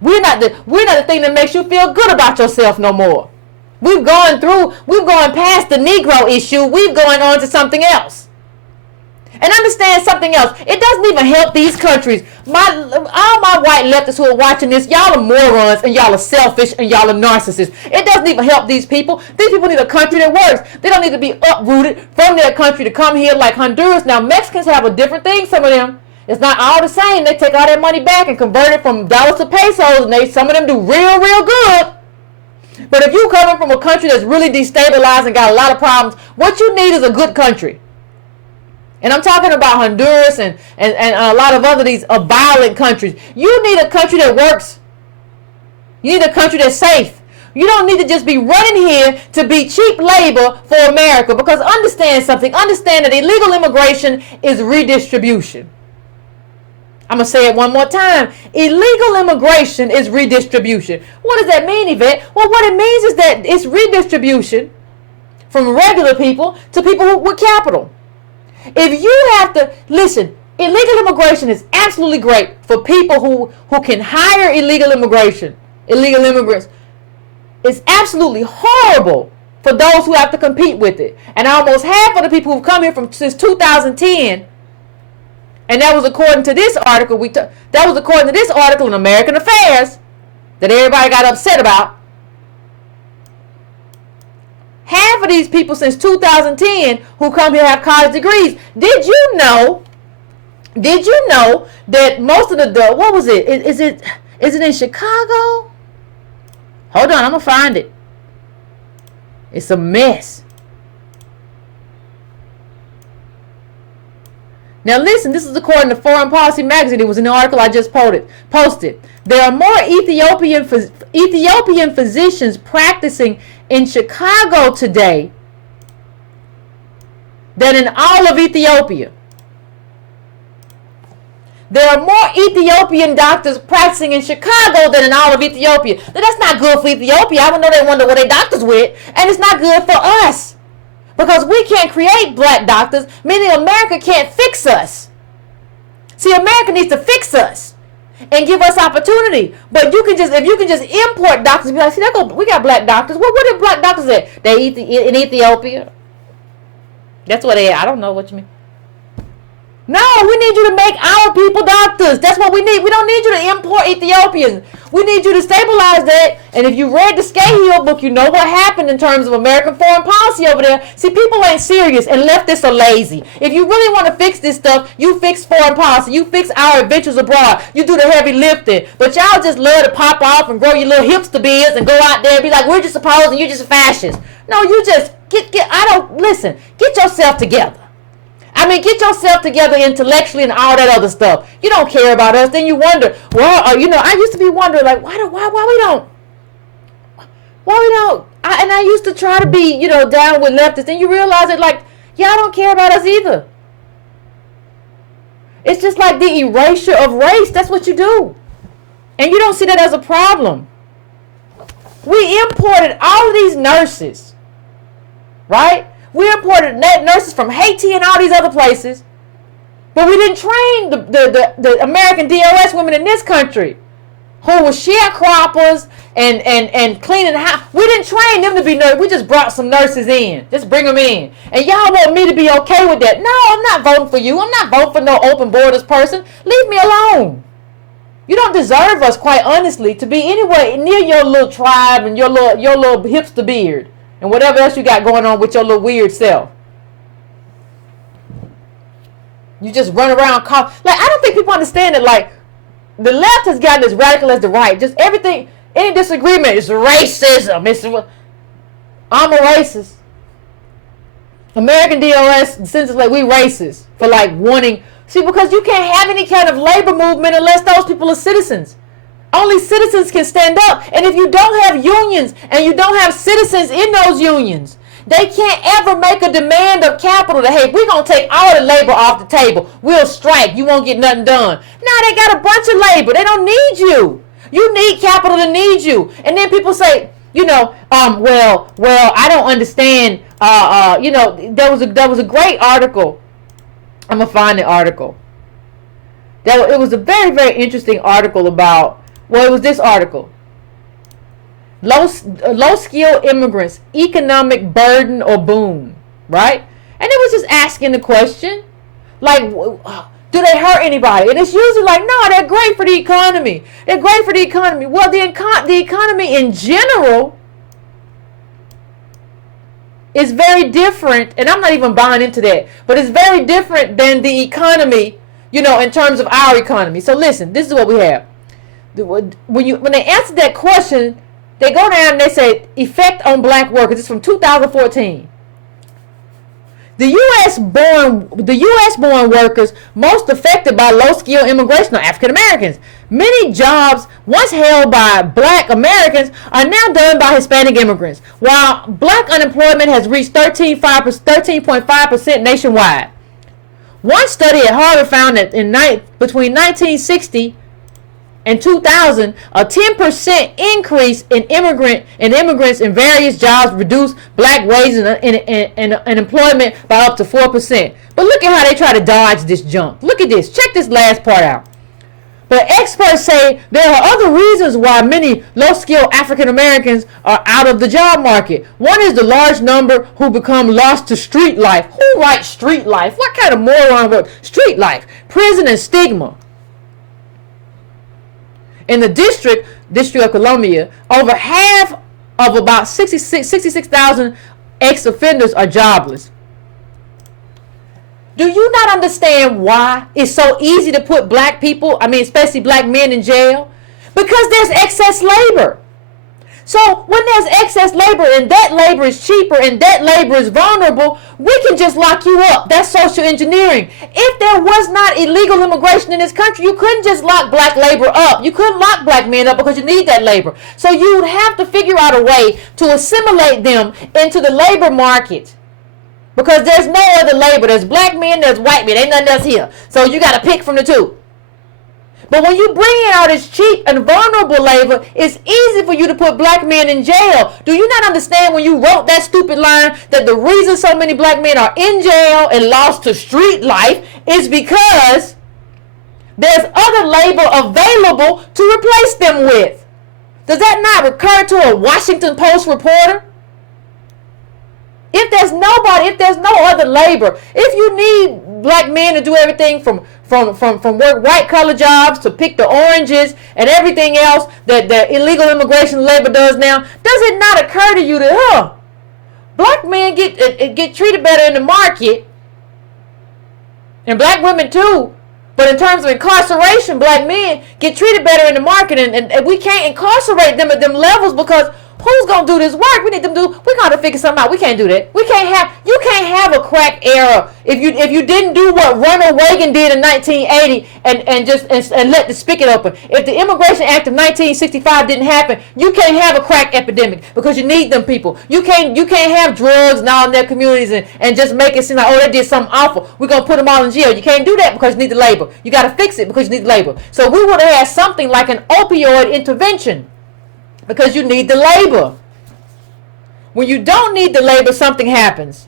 We're not the thing that makes you feel good about yourself no more. We've gone past the Negro issue. We've gone on to something else. And understand something else. It doesn't even help these countries. All my white leftists who are watching this, y'all are morons and y'all are selfish and y'all are narcissists. It doesn't even help these people. These people need a country that works. They don't need to be uprooted from their country to come here like Honduras. Now, Mexicans have a different thing, some of them. It's not all the same. They take all their money back and convert it from dollars to pesos, and some of them do real, real good. But if you coming from a country that's really destabilized and got a lot of problems, what you need is a good country. And I'm talking about Honduras and a lot of other these violent countries. You need a country that works. You need a country that's safe. You don't need to just be running here to be cheap labor for America. Because understand something. Understand that illegal immigration is redistribution. I'm going to say it one more time. Illegal immigration is redistribution. What does that mean, Yvette? Well, what it means is that it's redistribution from regular people to people with capital. If you have to, listen, Illegal immigration is absolutely great for people who can hire illegal immigrants. It's absolutely horrible for those who have to compete with it. And almost half of the people who've come here since 2010, and that was according to this article. That was according to this article in American Affairs that everybody got upset about. Half of these people since 2010 who come here have college degrees. Did you know that most of the what was it? Is it in Chicago? Hold on, I'm gonna find it. It's a mess. Now listen, this is according to Foreign Policy Magazine. It was in the article I just posted. There are more Ethiopian physicians practicing in Chicago today than in all of Ethiopia. There are more Ethiopian doctors practicing in Chicago than in all of Ethiopia. Now, that's not good for Ethiopia. I know they wonder what they doctors with. And it's not good for us. Because we can't create black doctors, meaning America can't fix us. See, America needs to fix us and give us opportunity. But if you can just import doctors, be like, see, we got black doctors. Well, where are black doctors at? They in Ethiopia. That's what they are. I don't know what you mean. No, we need you to make our people doctors. That's what we need. We don't need you to import Ethiopians. We need you to stabilize that. And if you read the Scahill book, you know what happened in terms of American foreign policy over there. See, people ain't serious and leftists are lazy. If you really want to fix this stuff, you fix foreign policy. You fix our adventures abroad. You do the heavy lifting. But y'all just love to pop off and grow your little hipster beards and go out there and be like, we're just opposed and you're just fascists. No, you just get yourself together. Get yourself together intellectually and all that other stuff. You don't care about us. Then you wonder, well, I used to be wondering, like, why we don't. I used to try to be, down with leftists. Then you realize that, like, y'all don't care about us either. It's just like the erasure of race. That's what you do. And you don't see that as a problem. We imported all of these nurses, right? We imported nurses from Haiti and all these other places. But we didn't train the American DOS women in this country who were sharecroppers and cleaning the house. We didn't train them to be nurses. We just brought some nurses in. Just bring them in. And y'all want me to be okay with that. No, I'm not voting for you. I'm not voting for no open borders person. Leave me alone. You don't deserve us, quite honestly, to be anywhere near your little tribe and your little hipster beard. And whatever else you got going on with your little weird self. You just run around. I don't think people understand it. Like, the left has gotten as radical as the right. Just everything, any disagreement is racism. I'm a racist. American DOS since it's like we racist for like wanting. See, because you can't have any kind of labor movement unless those people are citizens. Only citizens can stand up. And if you don't have unions and you don't have citizens in those unions, they can't ever make a demand of capital that, hey, we're going to take all the labor off the table. We'll strike. You won't get nothing done. Now they got a bunch of labor. They don't need you. You need capital to need you. And then people say, well, I don't understand. There was a great article. I'm going to find the article. It was a very, very interesting article about, it was this article. Low-skilled immigrants, economic burden or boon, right? And it was just asking the question, like, do they hurt anybody? And it's usually like, no, they're great for the economy. They're great for the economy. Well, the economy in general is very different, and I'm not even buying into that, but it's very different than the economy, in terms of our economy. So listen, this is what we have. When they answer that question, they go down and they say effect on black workers. It's from 2014. The U.S.-born workers most affected by low-skilled immigration are African Americans. Many jobs once held by black Americans are now done by Hispanic immigrants, while black unemployment has reached 13.5% nationwide. One study at Harvard found that between 1960 In 2000, a 10% increase in immigrants in various jobs reduced black wages and employment by up to 4%. But look at how they try to dodge this junk. Look at this. Check this last part out. But experts say there are other reasons why many low-skilled African Americans are out of the job market. One is the large number who become lost to street life. Who writes street life? What kind of moron wrote street life? Prison and stigma. In the District of Columbia, over half of about 66,000 ex-offenders are jobless. Do you not understand why it's so easy to put black people, especially black men, in jail? Because there's excess labor. So when there's excess labor and that labor is cheaper and that labor is vulnerable, we can just lock you up. That's social engineering. If there was not illegal immigration in this country, you couldn't just lock black labor up. You couldn't lock black men up because you need that labor. So you would have to figure out a way to assimilate them into the labor market. Because there's no other labor. There's black men, there's white men. Ain't nothing else here. So you got to pick from the two. But when you bring in all this cheap and vulnerable labor, it's easy for you to put black men in jail. Do you not understand when you wrote that stupid line that the reason so many black men are in jail and lost to street life is because there's other labor available to replace them with? Does that not recur to a Washington Post reporter? If there's no other labor, if you need black men to do everything from work white collar jobs to pick the oranges and everything else that the illegal immigration labor does now, does it not occur to you that black men get treated better in the market, and black women too, but in terms of incarceration, black men get treated better in the market, and we can't incarcerate them at them levels because who's gonna do this work? We need them to. We gotta figure something out. We can't do that. You can't have a crack era if you didn't do what Ronald Reagan did in 1980 and let the spigot open. If the Immigration Act of 1965 didn't happen, you can't have a crack epidemic because you need them people. You can't have drugs now in their communities and just make it seem like, oh, they did something awful, we're gonna put them all in jail. You can't do that because you need the labor. You gotta fix it because you need the labor. So we would have had something like an opioid intervention. Because you need the labor. When you don't need the labor, something happens.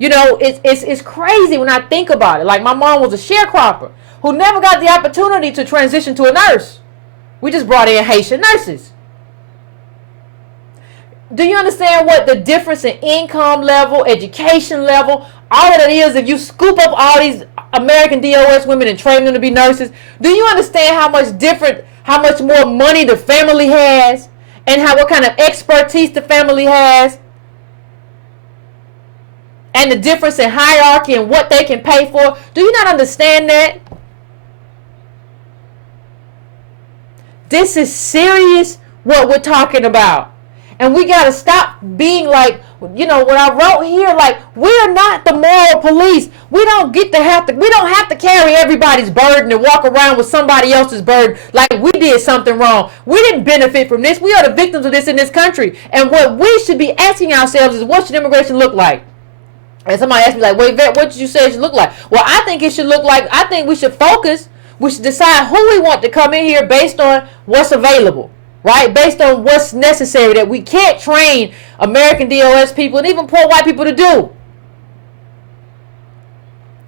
You know, it's crazy when I think about it. Like, my mom was a sharecropper who never got the opportunity to transition to a nurse. We just brought in Haitian nurses. Do you understand what the difference in income level, education level, all of that is if you scoop up all these American DOS women and train them to be nurses? Do you understand how much more money the family has and what kind of expertise the family has? And the difference in hierarchy and what they can pay for? Do you not understand that? This is serious what we're talking about. And we got to stop being like, what I wrote here, like, we're not the moral police. We don't have to carry everybody's burden and walk around with somebody else's burden like we did something wrong. We didn't benefit from this. We are the victims of this in this country. And what we should be asking ourselves is, what should immigration look like? And somebody asked me, like, wait, Yvette, what did you say it should look like? Well, I think it should look like, I think we should focus. We should decide who we want to come in here based on what's available. Right? Based on what's necessary that we can't train American DOS people and even poor white people to do.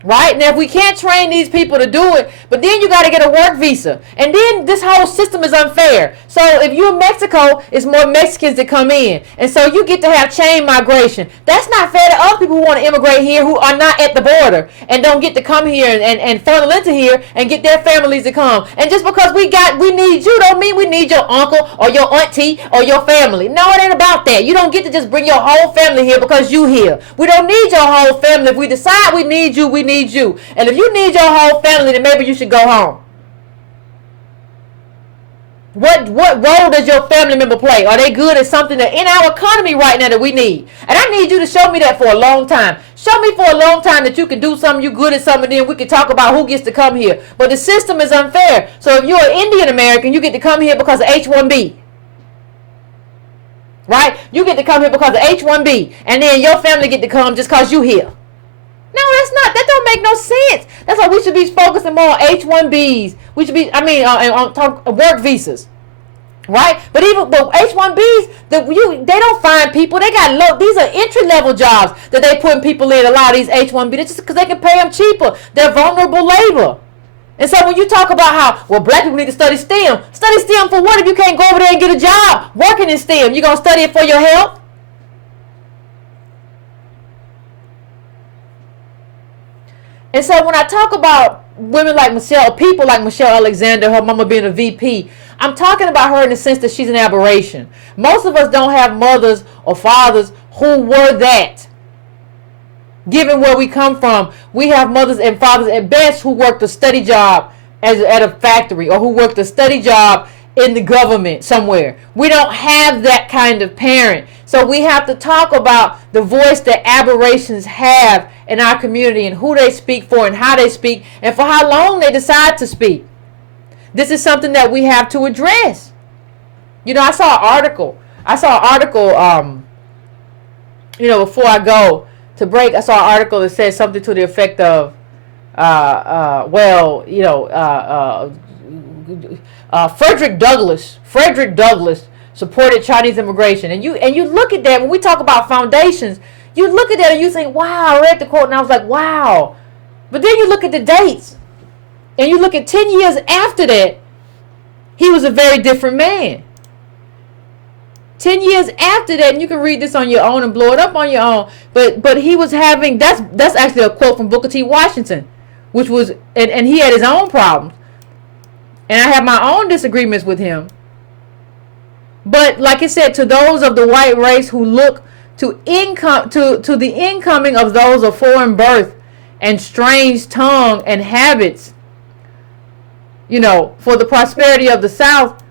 Right? Now, if we can't train these people to do it, but then you got to get a work visa. And then this whole system is unfair. So if you're in Mexico, it's more Mexicans that come in. And so you get to have chain migration. That's not fair to other people who want to immigrate here who are not at the border and don't get to come here and funnel into here and get their families to come. And just because we need you don't mean we need your uncle or your auntie or your family. No, it ain't about that. You don't get to just bring your whole family here because you here. We don't need your whole family. If we decide we need you, we need you. And if you need your whole family, then maybe you should go home. What role does your family member play? Are they good at something that in our economy right now that we need? And I need you to show me that for a long time. Show me for a long time that you can do something, you good at something, then we can talk about who gets to come here. But the system is unfair. So if you're an Indian American, you get to come here because of H-1B. right? You get to come here because of H-1B, and then your family get to come just because you here. No, that don't make no sense. That's why we should be focusing more on H-1Bs. We should be, on work visas. Right? But H-1Bs, they don't find people. They got these are entry-level jobs that they putting people in, a lot of these H-1Bs, just because they can pay them cheaper. They're vulnerable labor. And so when you talk about how, well, black people need to study STEM for what if you can't go over there and get a job working in STEM? You going to study it for your health? And so when I talk about women like Michelle, people like Michelle Alexander, her mama being a VP, I'm talking about her in the sense that she's an aberration. Most of us don't have mothers or fathers who were that. Given where we come from, we have mothers and fathers at best who worked a steady job at a factory, or who worked a steady job in the government somewhere. We don't have that kind of parent. So we have to talk about the voice that aberrations have in our community, and who they speak for, and how they speak, and for how long they decide to speak. This is something that we have to address. You know, I saw an article, before I go to break, I saw an article that said something to the effect of, Frederick Douglass supported Chinese immigration. And you look at that, when we talk about foundations, you look at that and you think, wow, I read the quote and I was like, wow. But then you look at the dates, and you look at 10 years after that, he was a very different man. 10 years after that, and you can read this on your own and blow it up on your own, but he was having, that's actually a quote from Booker T. Washington, which was, and he had his own problems. And I have my own disagreements with him. But like I said, to those of the white race who look to the incoming of those of foreign birth and strange tongue and habits, for the prosperity of the South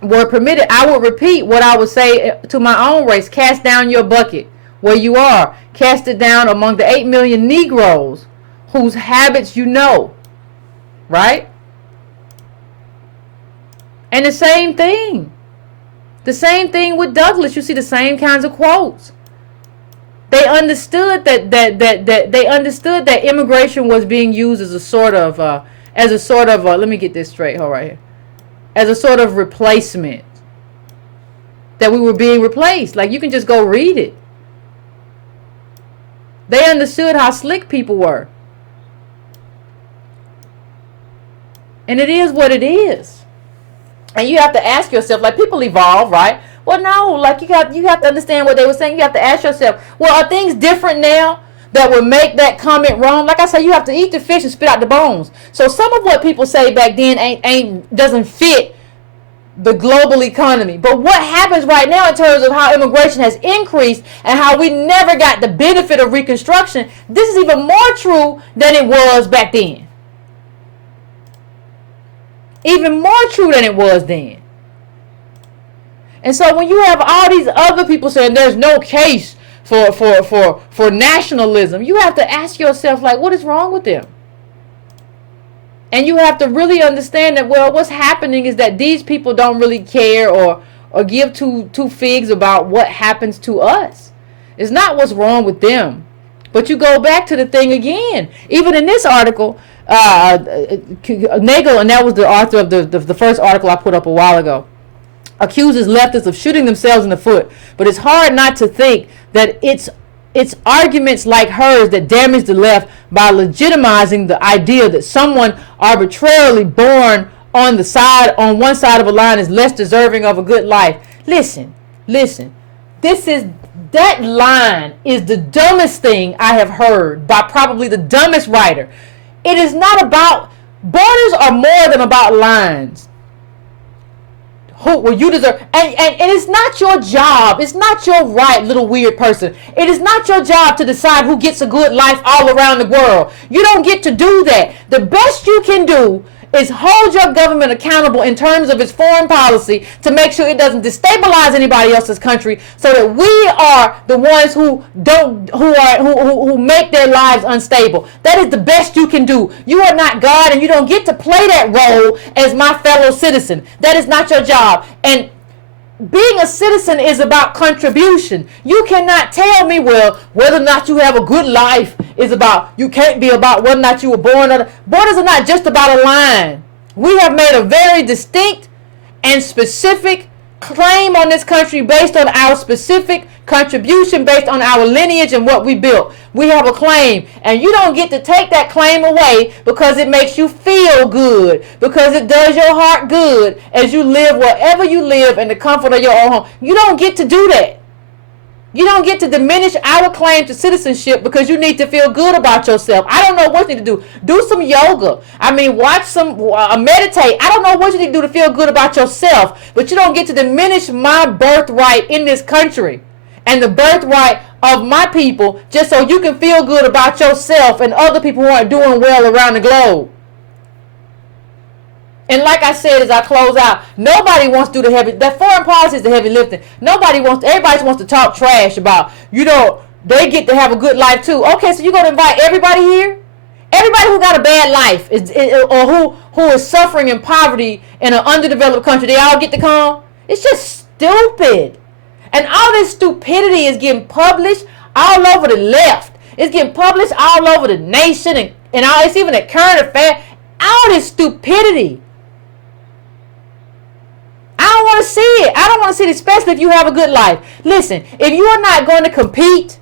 were permitted, I would repeat what I would say to my own race: cast down your bucket where you are. Cast it down among the 8 million Negroes whose habits right? And the same thing with Douglass. You see the same kinds of quotes. They understood that immigration was being used as a sort of let me get this straight, hold right here, as a sort of replacement. That we were being replaced. Like, you can just go read it. They understood how slick people were. And it is what it is. And you have to ask yourself, like, people evolve, right? Well, no, like, you have to understand what they were saying. You have to ask yourself, well, are things different now that would make that comment wrong? Like I say, you have to eat the fish and spit out the bones. So some of what people say back then doesn't fit the global economy. But what happens right now in terms of how immigration has increased and how we never got the benefit of Reconstruction, this is even more true than it was back then. Even more true than it was then. And so when you have all these other people saying there's no case for nationalism, you have to ask yourself, like, what is wrong with them? And you have to really understand that, well, what's happening is that these people don't really care or give two figs about what happens to us. It's not what's wrong with them. But you go back to the thing again. Even in this article, Nagel, and that was the author of the first article I put up a while ago, accuses leftists of shooting themselves in the foot. But it's hard not to think that it's arguments like hers that damage the left by legitimizing the idea that someone arbitrarily born on one side of a line is less deserving of a good life. Listen. That line is the dumbest thing I have heard by probably the dumbest writer. It is not about, borders are more than about lines. Who you deserve, and it's not your job, it's not your right, little weird person. It is not your job to decide who gets a good life all around the world. You don't get to do that. The best you can do is hold your government accountable in terms of its foreign policy to make sure it doesn't destabilize anybody else's country, so that we are the ones who make their lives unstable. That is the best you can do. You are not God, and you don't get to play that role as my fellow citizen. That is not your job. And being a citizen is about contribution. You cannot tell me, well, whether or not you have a good life is about, you can't be about whether or not you were born. Borders are not just about a line. We have made a very distinct and specific claim on this country based on our specific contribution, based on our lineage and what we built. We have a claim, and you don't get to take that claim away because it makes you feel good, because it does your heart good as you live wherever you live in the comfort of your own home. You don't get to do that. You don't get to diminish our claim to citizenship because you need to feel good about yourself. I don't know what you need to do. Do some yoga. I mean, watch some, meditate. I don't know what you need to do to feel good about yourself. But you don't get to diminish my birthright in this country and the birthright of my people just so you can feel good about yourself and other people who aren't doing well around the globe. And like I said, as I close out, nobody wants to do the heavy, that foreign policy is the heavy lifting. Everybody wants to talk trash about, they get to have a good life too. Okay, so you're going to invite everybody here? Everybody who got a bad life or who is suffering in poverty in an underdeveloped country, they all get to come? It's just stupid. And all this stupidity is getting published all over the left. It's getting published all over the nation and all, it's even at current affairs. All this stupidity. I don't want to see it. I don't want to see it, especially if you have a good life. Listen, if you are not going to compete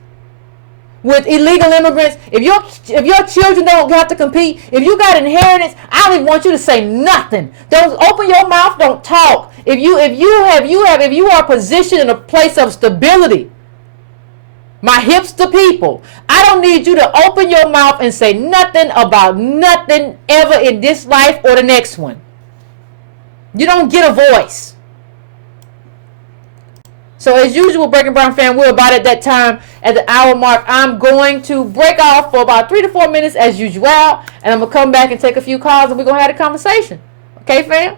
with illegal immigrants, if your children don't have to compete, if you got inheritance, I don't even want you to say nothing. Don't open your mouth. Don't talk. If you are positioned in a place of stability, my hipster people, I don't need you to open your mouth and say nothing about nothing ever in this life or the next one. You don't get a voice. So as usual, Breaking Brown fan, we're about at that time, at the hour mark. I'm going to break off for about 3 to 4 minutes as usual, and I'm going to come back and take a few calls, and we're going to have a conversation. Okay, fam?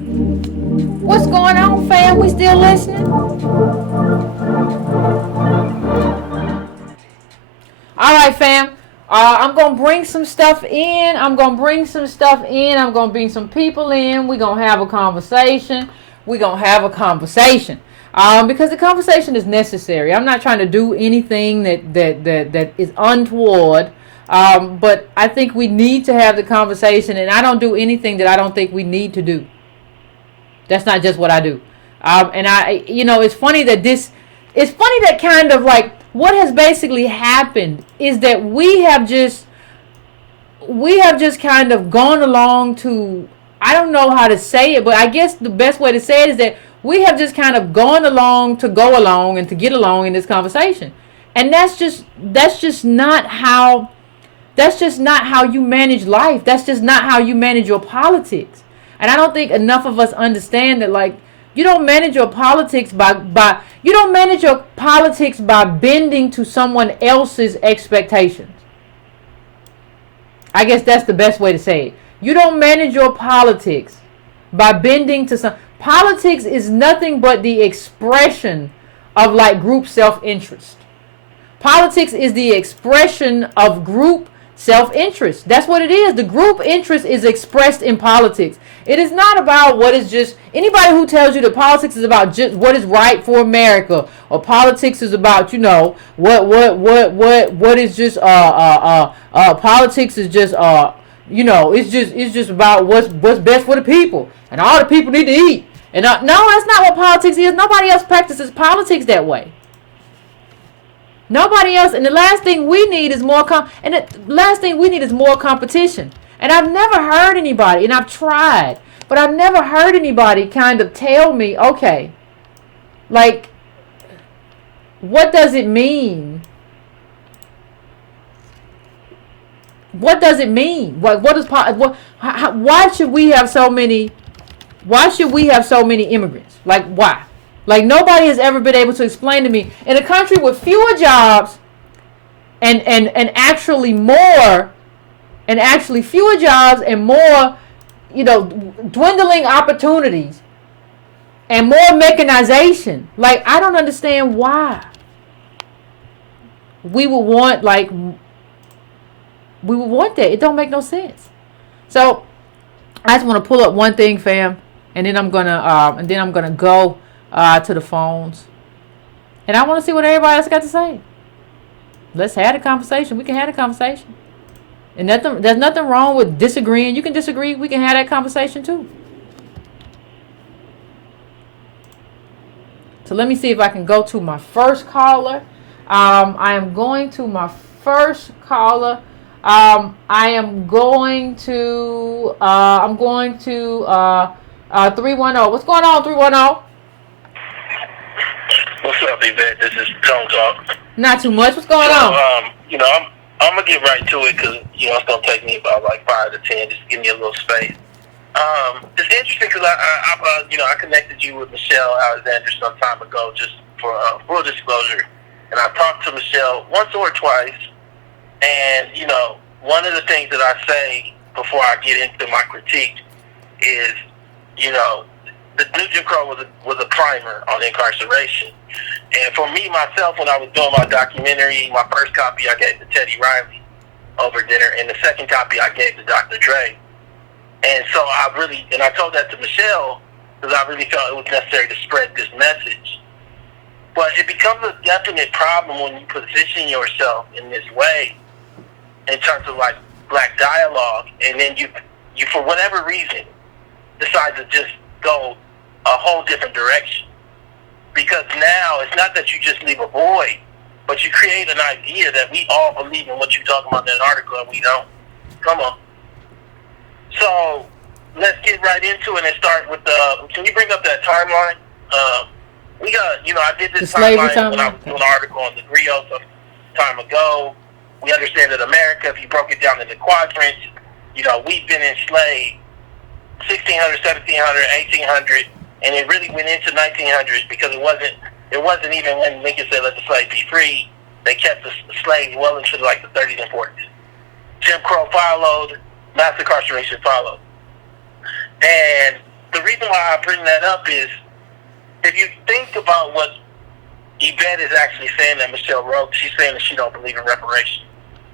What's going on, fam? We still listening? All right, fam. I'm going to bring some stuff in. I'm going to bring some people in. We're going to have a conversation. Because the conversation is necessary. I'm not trying to do anything that is untoward. But I think we need to have the conversation, and I don't do anything that I don't think we need to do. That's not just what I do. And it's funny that kind of like what has basically happened is that we have just kind of gone along to, I don't know how to say it, but I guess the best way to say it is that we have just kind of gone along to go along and to get along in this conversation. And that's just not how you manage life. That's just not how you manage your politics. And I don't think enough of us understand that, like, you don't manage your politics by bending to someone else's expectations. I guess that's the best way to say it. You don't manage your politics by bending to some. Politics is nothing but the expression of like group self-interest. Politics is the expression of group self-interest. That's what it is. The group interest is expressed in politics. It is not about what is just anybody who tells you that politics is about just what is right for America, or politics is about, what is just politics is just it's just about what's best for the people, and all the people need to eat. And no, that's not what politics is. Nobody else practices politics that way. Nobody else. And the last thing we need is more competition. And I've never heard anybody, and I've tried, but I've never heard anybody kind of tell me, okay, like, what does it mean? What does it mean? Why should we have so many immigrants? Like, why? Like, nobody has ever been able to explain to me, in a country with fewer jobs and actually fewer jobs and more, dwindling opportunities and more mechanization. Like, I don't understand why we would want that. It don't make no sense. So I just want to pull up one thing, fam, and then I'm gonna go to the phones, and I want to see what everybody else got to say. Let's have a conversation. We can have a conversation, and there's nothing wrong with disagreeing. You can disagree. We can have that conversation too. So let me see if I can go to my first caller. I am going to my first caller. I'm going to 310. What's going on, 310? What's up, Yvette? This is Tone Talk. Not too much. What's going on? I'm gonna get right to it because it's gonna take me about like 5 to 10. Just give me a little space. It's interesting because I connected you with Michelle Alexander some time ago, just for full disclosure, and I talked to Michelle once or twice. And one of the things that I say before I get into my critique is, the new Jim Crow was a primer on incarceration. And for me, myself, when I was doing my documentary, my first copy I gave to Teddy Riley over dinner, and the second copy I gave to Dr. Dre. And so I told that to Michelle because I really felt it was necessary to spread this message. But it becomes a definite problem when you position yourself in this way in terms of like black dialogue, and then you for whatever reason decide to just go a whole different direction. Because now it's not that you just leave a void, but you create an idea that we all believe in what you're talking about in that article, and we don't. Come on. So let's get right into it and start with can you bring up that timeline? We got, I did this timeline when I was doing an article on the griot some time ago. We understand that America, if you broke it down into quadrants, we've been enslaved 1600, 1700, 1800, and it really went into 1900s because it wasn't even when Lincoln said let the slave be free. They kept the slaves well into like the 30s and 40s. Jim Crow followed, mass incarceration followed. And the reason why I bring that up is if you think about what Yvette is actually saying that Michelle wrote, she's saying that she don't believe in reparations.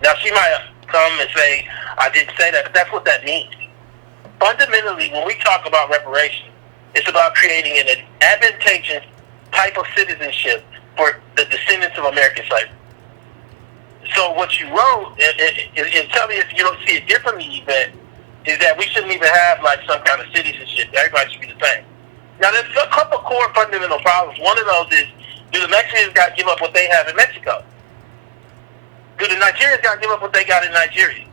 Now, she might come and say, I didn't say that, but that's what that means. Fundamentally, when we talk about reparations, it's about creating an advantageous type of citizenship for the descendants of American slavery. So what you wrote, and tell me if you don't see it differently, Yvette, is that we shouldn't even have like some kind of citizenship. Everybody should be the same. Now, there's a couple core fundamental problems. One of those is, do the Mexicans got to give up what they have in Mexico? Do the Nigerians got to give up what they got in Nigeria?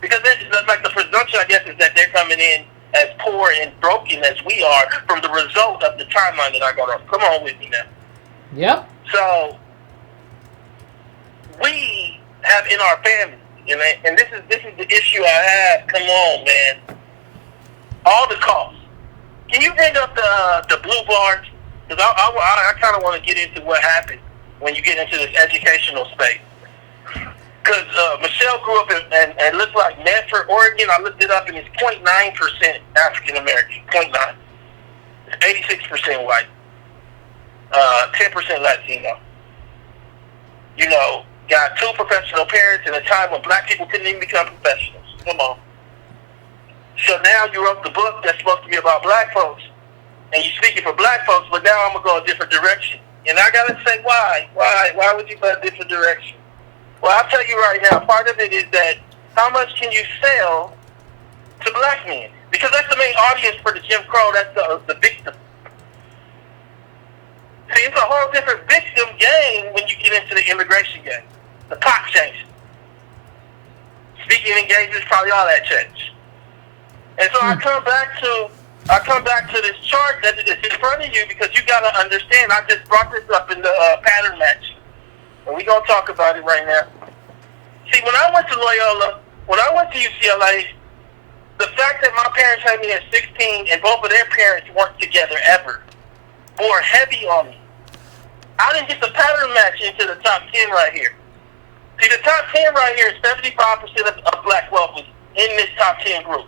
Because that's like the presumption, I guess, is that they're coming in as poor and broken as we are from the result of the timeline that I got on. Come on with me now. Yep. So we have in our family, and this is the issue I have. Come on, man. All the costs. Can you bring up the blue bars? Because I kind of want to get into what happened when you get into this educational space. Because Michelle grew up and looked like Medford, Oregon. I looked it up, and it's 0.9% African American. 0.9. It's 86% white. 10% Latino. Got two professional parents in a time when black people couldn't even become professionals. Come on. So now you wrote the book that's supposed to be about black folks, and you're speaking for black folks, but now I'm going to go a different direction. And I got to say, why? Why would you go a different direction? Well, I'll tell you right now, part of it is that how much can you sell to black men? Because that's the main audience for the Jim Crow. That's the victim. See, it's a whole different victim game when you get into the immigration game. The pot changes. Speaking engagements, probably all that changed. And so I come back to this chart that is in front of you because you got to understand. I just brought this up in the pattern match. And we're going to talk about it right now. See, when I went to Loyola, when I went to UCLA, the fact that my parents had me at 16 and both of their parents weren't together ever bore heavy on me. I didn't get the pattern match into the top 10 right here. See, the top 10 right here is 75% of black wealth is in this top 10 group.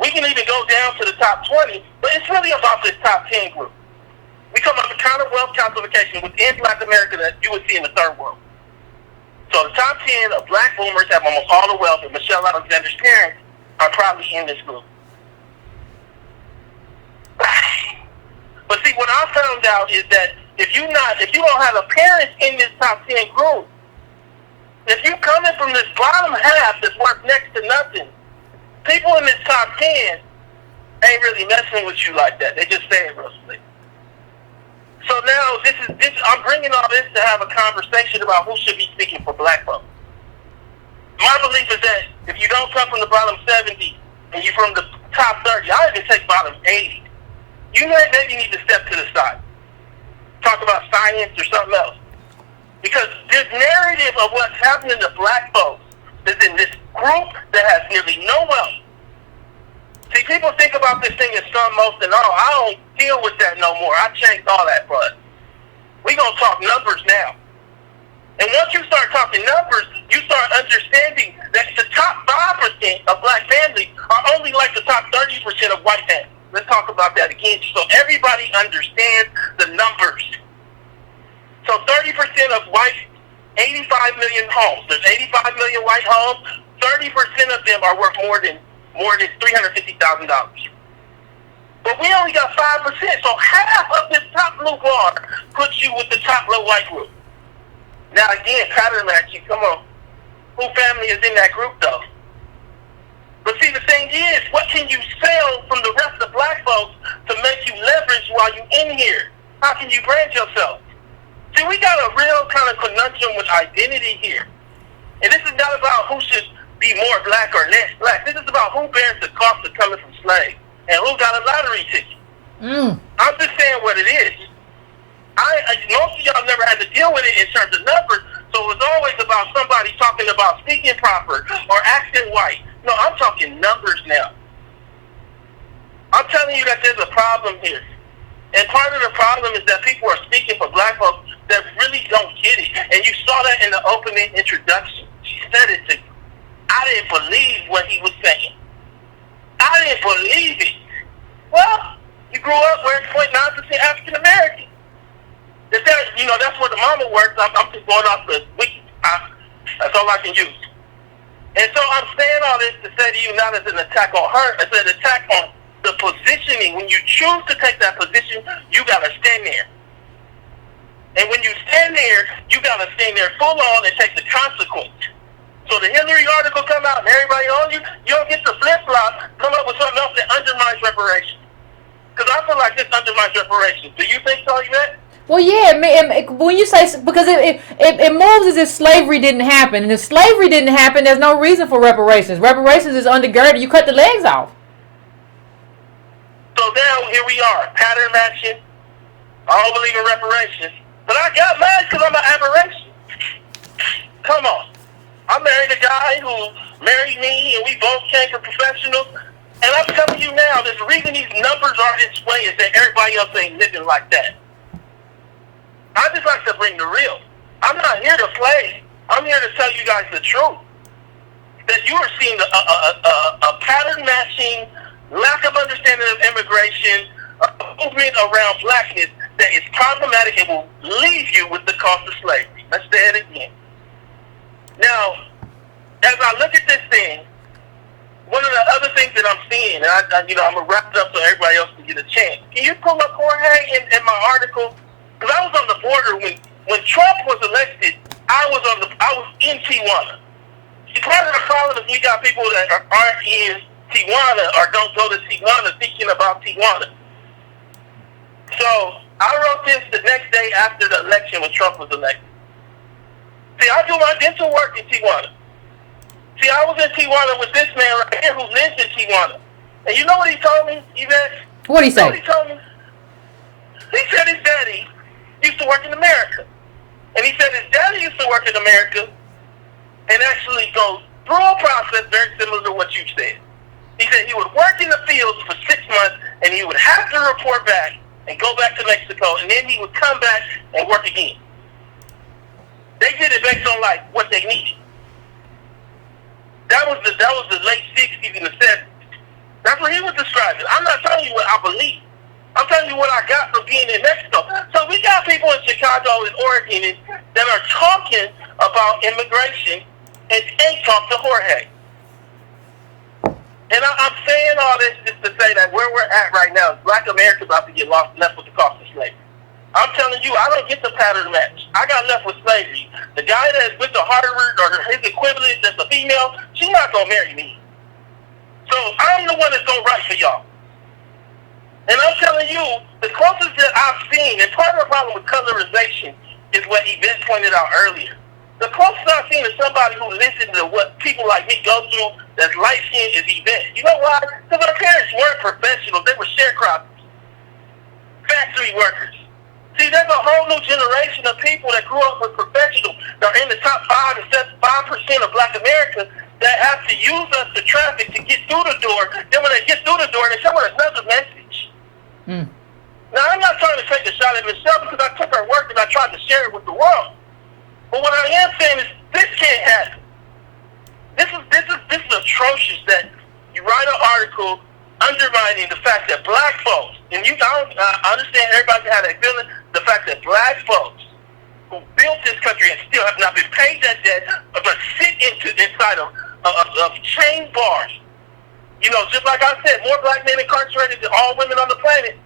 We can even go down to the top 20, but it's really about this top 10 group. We come up with the kind of wealth classification within Black America that you would see in the third world. So the top 10 of black boomers have almost all the wealth, and Michelle Alexander's parents are probably in this group. But see, what I found out is that if you don't have a parent in this top 10 group, if you coming from this bottom half that's worth next to nothing, people in this top 10 ain't really messing with you like that. They just say it real slick. So now I'm bringing all this to have a conversation about who should be speaking for black folks. My belief is that if you don't come from the bottom 70 and you're from the top 30, I even take bottom 80. You maybe need to step to the side. Talk about science or something else. Because this narrative of what's happening to black folks is in this group that has nearly no wealth. See, people think about this thing as some, most, and all. I don't deal with that no more. I changed all that, but we're going to talk numbers now. And once you start talking numbers, you start understanding that the top 5% of black families are only like the top 30% of white families. Let's talk about that again so everybody understands the numbers. So 30% of white, 85 million homes. There's 85 million white homes. 30% of them are worth more than $350,000. But we only got 5%, so half of this top blue bar puts you with the top low white group. Now again, pattern matching, come on. Who family is in that group though? But see, the thing is, what can you sell from the rest of black folks to make you leverage while you in here? How can you brand yourself? See, we got a real kind of conundrum with identity here. And this is not about who should be more black or less black. This is about who bears the cost of coming from slaves and who got a lottery ticket. I'm just saying what it is. Most of y'all never had to deal with it in terms of numbers, so it was always about somebody talking about speaking proper or acting white. No, I'm talking numbers now. I'm telling you that there's a problem here. And part of the problem is that people are speaking for black folks that really don't get it. And you saw that in the opening introduction. She said it to you. I didn't believe what he was saying. I didn't believe it. Well, you grew up where it's 0.9% African American. That's where the mama works. I'm just going off the wiki. That's all I can use. And so I'm saying all this to say to you, not as an attack on her, as an attack on the positioning. When you choose to take that position, you got to stand there. And when you stand there, you got to stand there full on and take the consequence. So the Hillary article come out and everybody on you, you don't get the flip-flop, come up with something else that undermines reparations. Because I feel like this undermines reparations. Do you think so, Yvette? Well, yeah, when you say, because it moves as if slavery didn't happen. And if slavery didn't happen, there's no reason for reparations. Reparations is undergirded. You cut the legs off. So now, here we are, pattern matching. I don't believe in reparations. But I got mad because I'm an aberration. Come on. I married a guy who married me, and we both came from professionals. And I'm telling you now, the reason these numbers are this way is that everybody else ain't living like that. I just like to bring the real. I'm not here to play. I'm here to tell you guys the truth. That you are seeing a pattern matching, lack of understanding of immigration, a movement around blackness that is problematic and will leave you with the cost of slavery. Let's say it again. Now, as I look at this thing, one of the other things that I'm seeing, and I'm going to wrap it up so everybody else can get a chance. Can you pull up Jorge in my article? Because I was on the border when Trump was elected. I was in Tijuana. See, part of the problem is we got people that aren't in Tijuana or don't go to Tijuana thinking about Tijuana. So I wrote this the next day after the election when Trump was elected. See, I do my dental work in Tijuana. See, I was in Tijuana with this man right here who lives in Tijuana. And you know what he told me, Yvette? What did he say? You know what he told me? He said his daddy used to work in America. And he said his daddy used to work in America and actually go through a process very similar to what you said. He said he would work in the fields for 6 months and he would have to report back and go back to Mexico, and then he would come back and work again. They did it based on like what they needed. That was the late 60s and the 70s. That's what he was describing. I'm not telling you what I believe. I'm telling you what I got from being in Mexico. So we got people in Chicago and Oregon that are talking about immigration and ain't talk to Jorge. And I'm saying all this just to say that where we're at right now is Black America about to get left with the cost of slavery. I'm telling you, I don't get the pattern match. I got left with slavery. The guy that's with the Harvard or his equivalent that's a female, she's not going to marry me. So I'm the one that's going to write for y'all. And I'm telling you, the closest that I've seen, and part of the problem with colorization is what Yvette pointed out earlier. The closest I've seen is somebody who listens to what people like me go through that's light-skinned is Yvette. You know why? Because our parents weren't professionals. They were sharecroppers, factory workers. See, there's a whole new generation of people that grew up with professionals that are in the top 5% of Black America that have to use us to traffic to get through the door. Then when they get through the door, they show us another message. Now, I'm not trying to take a shot at Michelle because I took her work and I tried to share it with the world. But what I am saying is this can't happen. This is atrocious that you write an article undermining the fact that Black folks, and I understand everybody had that feeling, the fact that Black folks who built this country and still have not been paid that debt, but sit inside of chain bars. You know, just like I said, more Black men incarcerated than all women on the planet.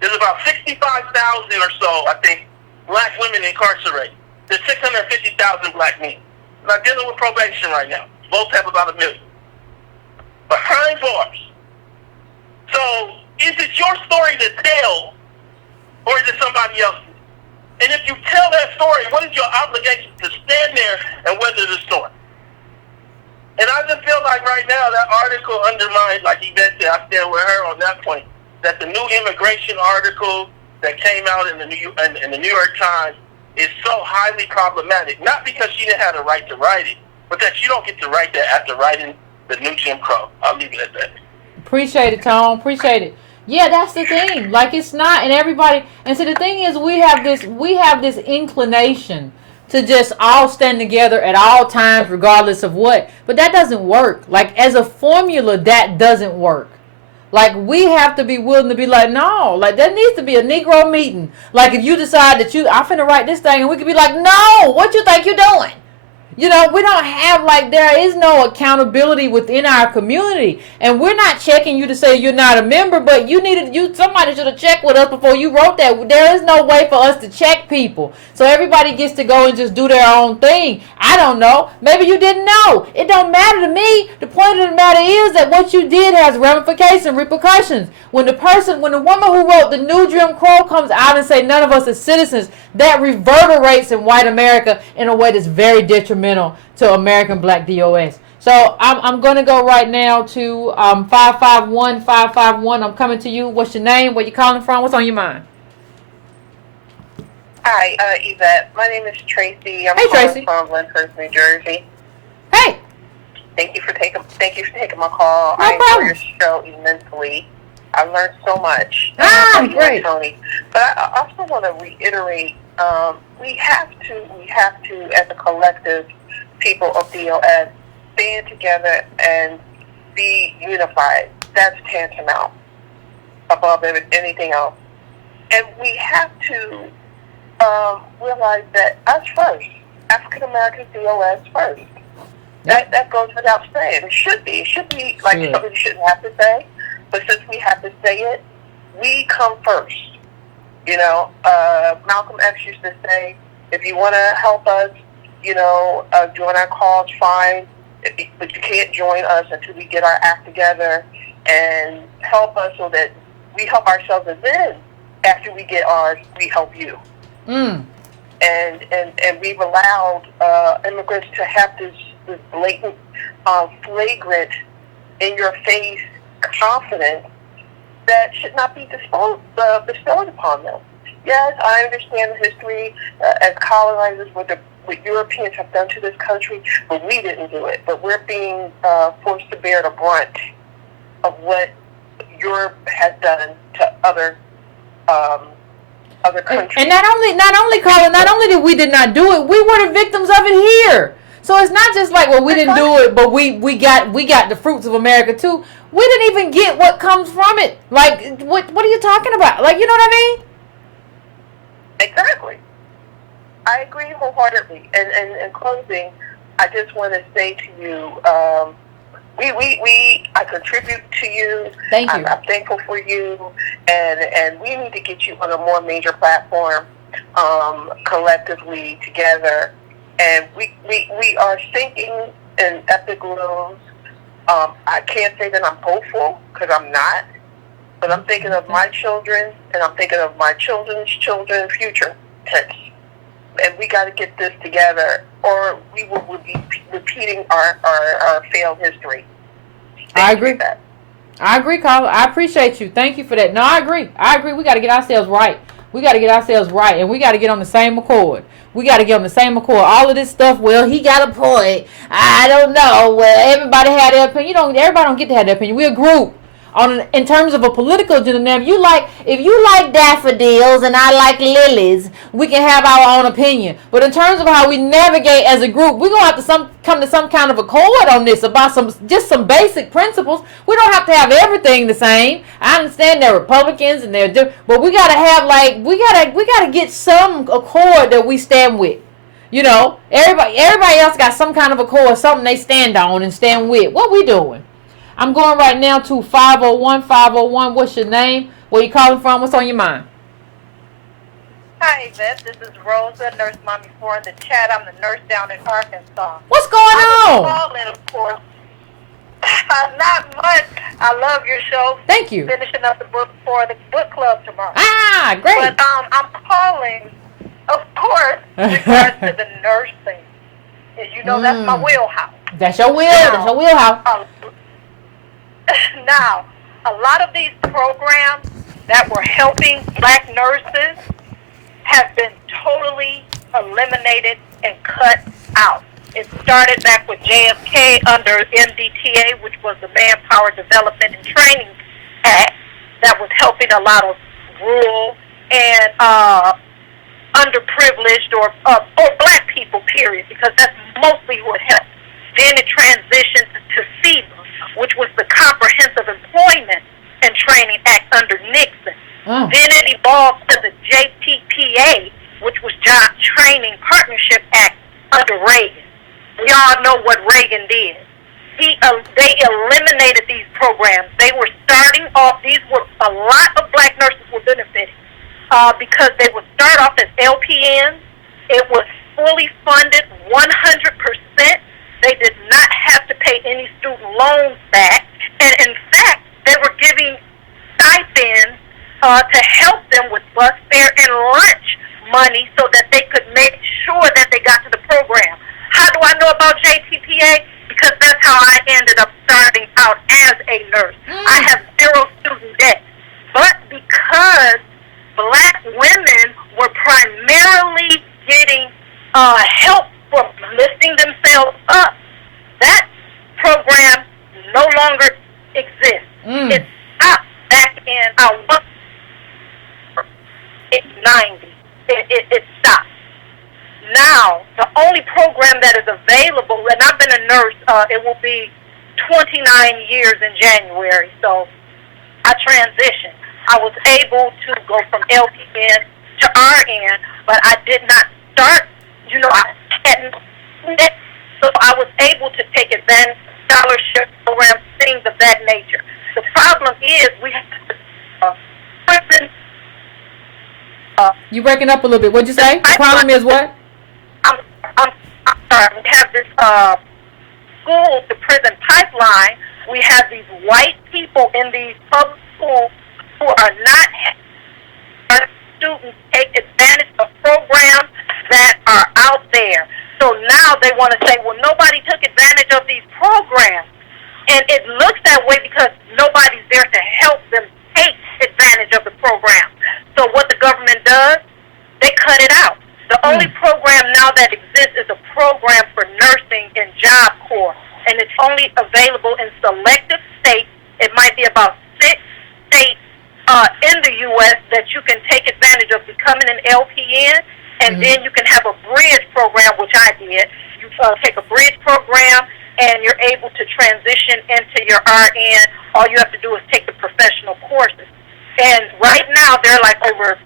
There's about 65,000 or so, I think, Black women incarcerated. There's 650,000 Black men. I'm not dealing with probation right now. Both have about 1 million. Behind bars. So, is it your story to tell, or is it somebody else's? And if you tell that story, what is your obligation to stand there and weather the storm? And I just feel like right now that article undermines, like Yvette said, I stand with her on that point, that the new immigration article that came out in the New York Times is so highly problematic. Not because she didn't have the right to write it, but that you don't get to write that after writing the new Jim Crow. I'll leave it at that. Appreciate it, Tom. Appreciate it. Yeah, that's the thing. Like, it's not, and everybody, and so the thing is, we have this inclination to just all stand together at all times, regardless of what. But that doesn't work. Like, as a formula, that doesn't work. Like, we have to be willing to be like, no, like, there needs to be a Negro meeting. Like, if you decide that I'm finna write this thing, and we could be like, no, what you think you're doing? You know, we don't have, like, there is no accountability within our community. And we're not checking you to say you're not a member, but somebody should have checked with us before you wrote that. There is no way for us to check people. So everybody gets to go and just do their own thing. I don't know. Maybe you didn't know. It don't matter to me. The point of the matter is that what you did has ramifications, repercussions. When the woman who wrote the New Jim Crow comes out and say none of us are citizens, that reverberates in white America in a way that's very detrimental to American Black DOS. So I'm going to go right now to 551. I'm coming to you. What's your name? Where you calling from? What's on your mind? Hi, Yvette. My name is Tracy. I'm calling from Lyndhurst, New Jersey. Hey. Thank you for taking my call. No I problem. enjoy your show immensely. I learned so much. Great. Tony. But I also want to reiterate, we have to, as a collective, people of DOS, stand together and be unified. That's tantamount above anything else. And we have to realize that us first, African Americans, DOS first. That goes without saying. It should be like something you shouldn't have to say. But since we have to say it, we come first. You know, Malcolm X used to say, if you want to help us, you know, join our cause, fine. But you can't join us until we get our act together and help us so that we help ourselves. And then after we get ours, we help you. And we've allowed immigrants to have this blatant, flagrant, in-your-face confidence that should not be bestowed upon them. Yes, I understand the history as colonizers, what Europeans have done to this country, but we didn't do it. But we're being forced to bear the brunt of what Europe has done to other countries. And not only, Carla, not only did we not do it, we were the victims of it here. So it's not just like, well, we didn't do it, but we got the fruits of America too. We didn't even get what comes from it. Like, what are you talking about? Like, you know what I mean? Exactly. I agree wholeheartedly. And in closing, I just want to say to you, I contribute to you. Thank you. I'm thankful for you, and we need to get you on a more major platform, collectively together. And we are sinking in epic lows. I can't say that I'm hopeful, because I'm not. But I'm thinking of my children, and I'm thinking of my children's children, future tense. And we got to get this together, or we will be repeating our failed history. I agree. I agree, Carla. I appreciate you. Thank you for that. No, I agree. We got to get ourselves right. And we got to get on the same accord. All of this stuff, well, he got a point. I don't know. Well, everybody had their opinion. Everybody don't get to have their opinion. We're a group. In terms of a political agenda, now, if you like daffodils and I like lilies, we can have our own opinion. But in terms of how we navigate as a group, we're gonna have to come to some kind of accord on this about some basic principles. We don't have to have everything the same. I understand they're Republicans and they're different, but we gotta have we gotta get some accord that we stand with. You know, everybody else got some kind of accord, something they stand on and stand with. What we doing? I'm going right now to 501. What's your name? Where you calling from? What's on your mind? Hi, Yvette. This is Rosa, Nurse Mommy 4 in the chat. I'm the nurse down in Arkansas. What's going on? I'm calling, of course. Not much. I love your show. Thank you. Finishing up the book for the book club tomorrow. Ah, great. But I'm calling, of course, in regards to the nursing. You know, that's my wheelhouse. That's your wheelhouse. Now, a lot of these programs that were helping black nurses have been totally eliminated and cut out. It started back with JFK under MDTA, which was the Manpower Development and Training Act, that was helping a lot of rural and underprivileged or black people, period, because that's mostly who it helped. Then it transitioned to CEBA, which was the Comprehensive Employment and Training Act under Nixon. Oh. Then it evolved to the JTPA, which was Job Training Partnership Act under Reagan. We all know what Reagan did. They eliminated these programs. They were starting off, a lot of black nurses were benefiting because they would start off as LPNs. It was fully funded 100%. They did not have to pay any student loans back. And in fact, they were giving stipends to help them with bus fare and lunch money so that they could make sure that they got to the program. How do I know about JTPA? Because that's how I ended up starting out as a nurse. I have 0 student debt. But because black women were primarily getting help from lifting themselves up, that program no longer exists. It stopped back in, it's 90. It stopped. Now, the only program that is available, and I've been a nurse, it will be 29 years in January, so I transitioned. I was able to go from LPN to RN, but I did not start, I hadn't, so I was able to take advantage of scholarship programs, things of that nature. The problem is we have You breaking up a little bit. What'd you say? The problem is what? I'm sorry. We have this school to prison pipeline. We have these white people in these public schools who are not having students take advantage of programs that are out there. So now they want to say, well, nobody took advantage of these programs. And it looks that way because nobody's there to help them take advantage of the program. So what the government does, they cut it out. The only program now that exists is a program for nursing in Job Corps, and it's only available in selective states. It might be about 6 states in the U.S. that you can take advantage of becoming an LPN, and then you can have a bridge program, which I did. You take a bridge program, and you're able to transition into your RN. All you have to do is take the professional courses. And right now, there are like over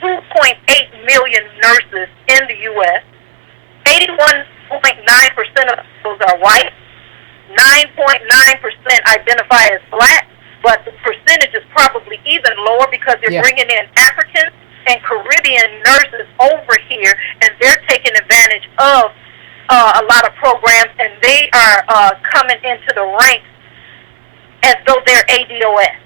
2.8 million nurses in the U.S. 81.9% of those are white. 9.9% identify as black, but the percentage is probably even lower because they're bringing in African and Caribbean nurses over here, and they're taking advantage of a lot of programs, and they are coming into the ranks as though they're ADOS.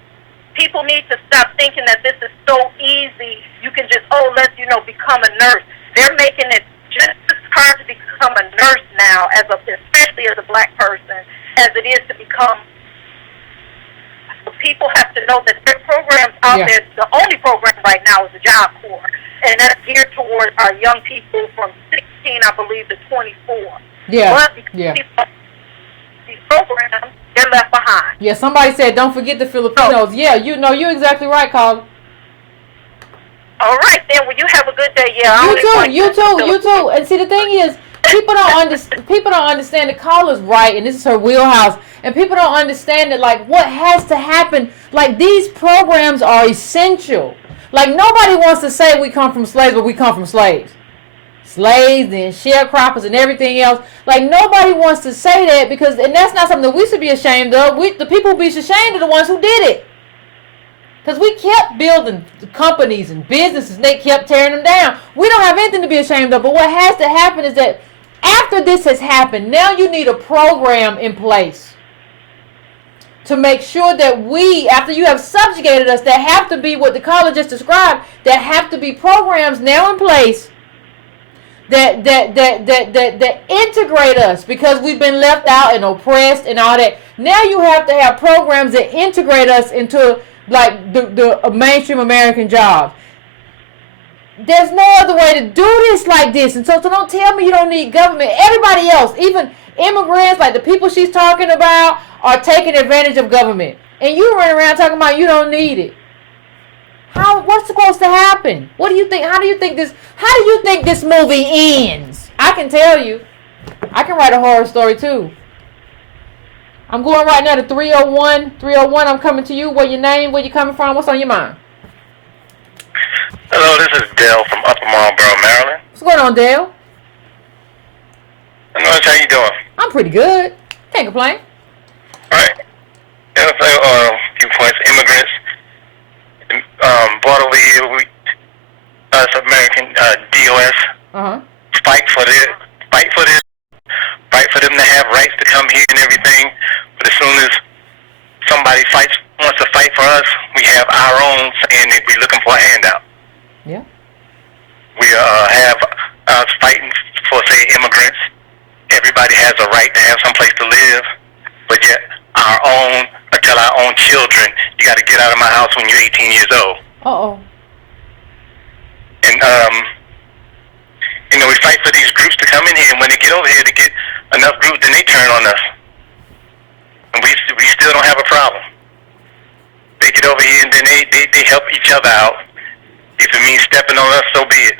People need to stop thinking that this is so easy. You can just, let's, become a nurse. They're making it just as hard to become a nurse now, especially as a black person, as it is to become. People have to know that there are programs out there. The only program right now is the Job Corps, and that's geared towards our young people from 16, I believe, to 24. But because these programs, they're left behind. Yeah, somebody said, don't forget the Filipinos. You're exactly right, Carla. All right, then. Well, you have a good day. You too. And see, the thing is, people don't understand that Carla's right, and this is her wheelhouse. And people don't understand that, like, what has to happen. Like, these programs are essential. Like, nobody wants to say we come from slaves, but we come from slaves. Slaves and sharecroppers and everything else. Like, nobody wants to say that and that's not something that we should be ashamed of. The people who be ashamed are the ones who did it. Because we kept building companies and businesses, and they kept tearing them down. We don't have anything to be ashamed of, but what has to happen is that after this has happened, now you need a program in place to make sure that after you have subjugated us, there have to be what the caller just described, there have to be programs now in place that integrate us because we've been left out and oppressed and all that. Now you have to have programs that integrate us into like the mainstream American jobs. There's no other way to do this like this. And so don't tell me you don't need government. Everybody else, even immigrants, like the people she's talking about, are taking advantage of government. And you run around talking about you don't need it. What's supposed to happen? What do you think? How do you think this movie ends? I can tell you. I can write a horror story too. I'm going right now to 301. 301, I'm coming to you. What your name? Where you coming from? What's on your mind? Hello, this is Dale from Upper Marlboro, Maryland. What's going on, Dale? How you doing? I'm pretty good. Can't complain. All right. Yeah, so, a few points. Immigrants brought over here. Us American DOS fight for them to have rights to come here and everything. But as soon as somebody wants to fight for us, we have our own saying that we're looking for a handout. Yeah. We have us fighting for, say, immigrants. Everybody has a right to have some place to live, but yet tell our own children, you got to get out of my house when you're 18 years old. Uh-oh. And, we fight for these groups to come in here, and when they get over here to get enough groups, then they turn on us. And we still don't have a problem. They get over here, and then they help each other out. If it means stepping on us, so be it.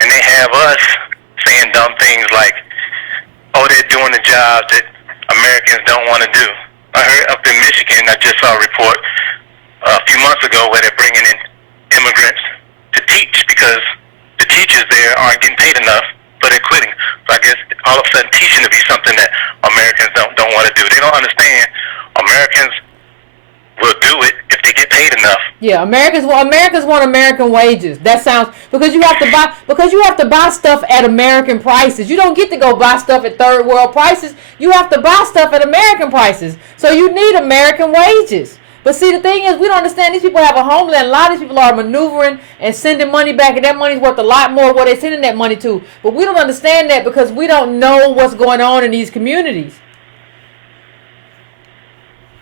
And they have us saying dumb things like, oh, they're doing the job that Americans don't want to do. I heard up in Michigan, I just saw a report a few months ago where they're bringing in immigrants to teach because the teachers there aren't getting paid enough, but they're quitting. So I guess all of a sudden teaching to be something that Americans don't want to do. They don't understand Americans will do it if they get paid enough. Yeah, Americans want American wages. That sounds because you have to buy stuff at American prices. You don't get to go buy stuff at third world prices. You have to buy stuff at American prices. So you need American wages. But see, the thing is, we don't understand these people have a homeland. A lot of these people are maneuvering and sending money back, and that money's worth a lot more where they're sending that money to. But we don't understand that because we don't know what's going on in these communities.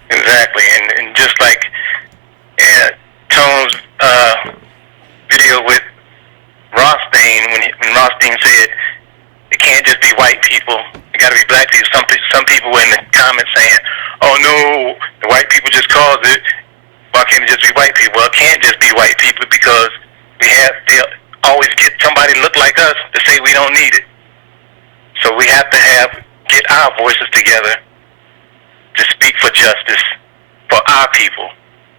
Exactly, and just like Tone's video with Rothstein, when Rothstein said it can't just be white people, it got to be black people. Some people were in the comments saying, "Oh no, the white people just caused it. Why can't it just be white people?" Well, it can't just be white people because they always get somebody look like us to say we don't need it. So we have to get our voices together to speak for justice for our people,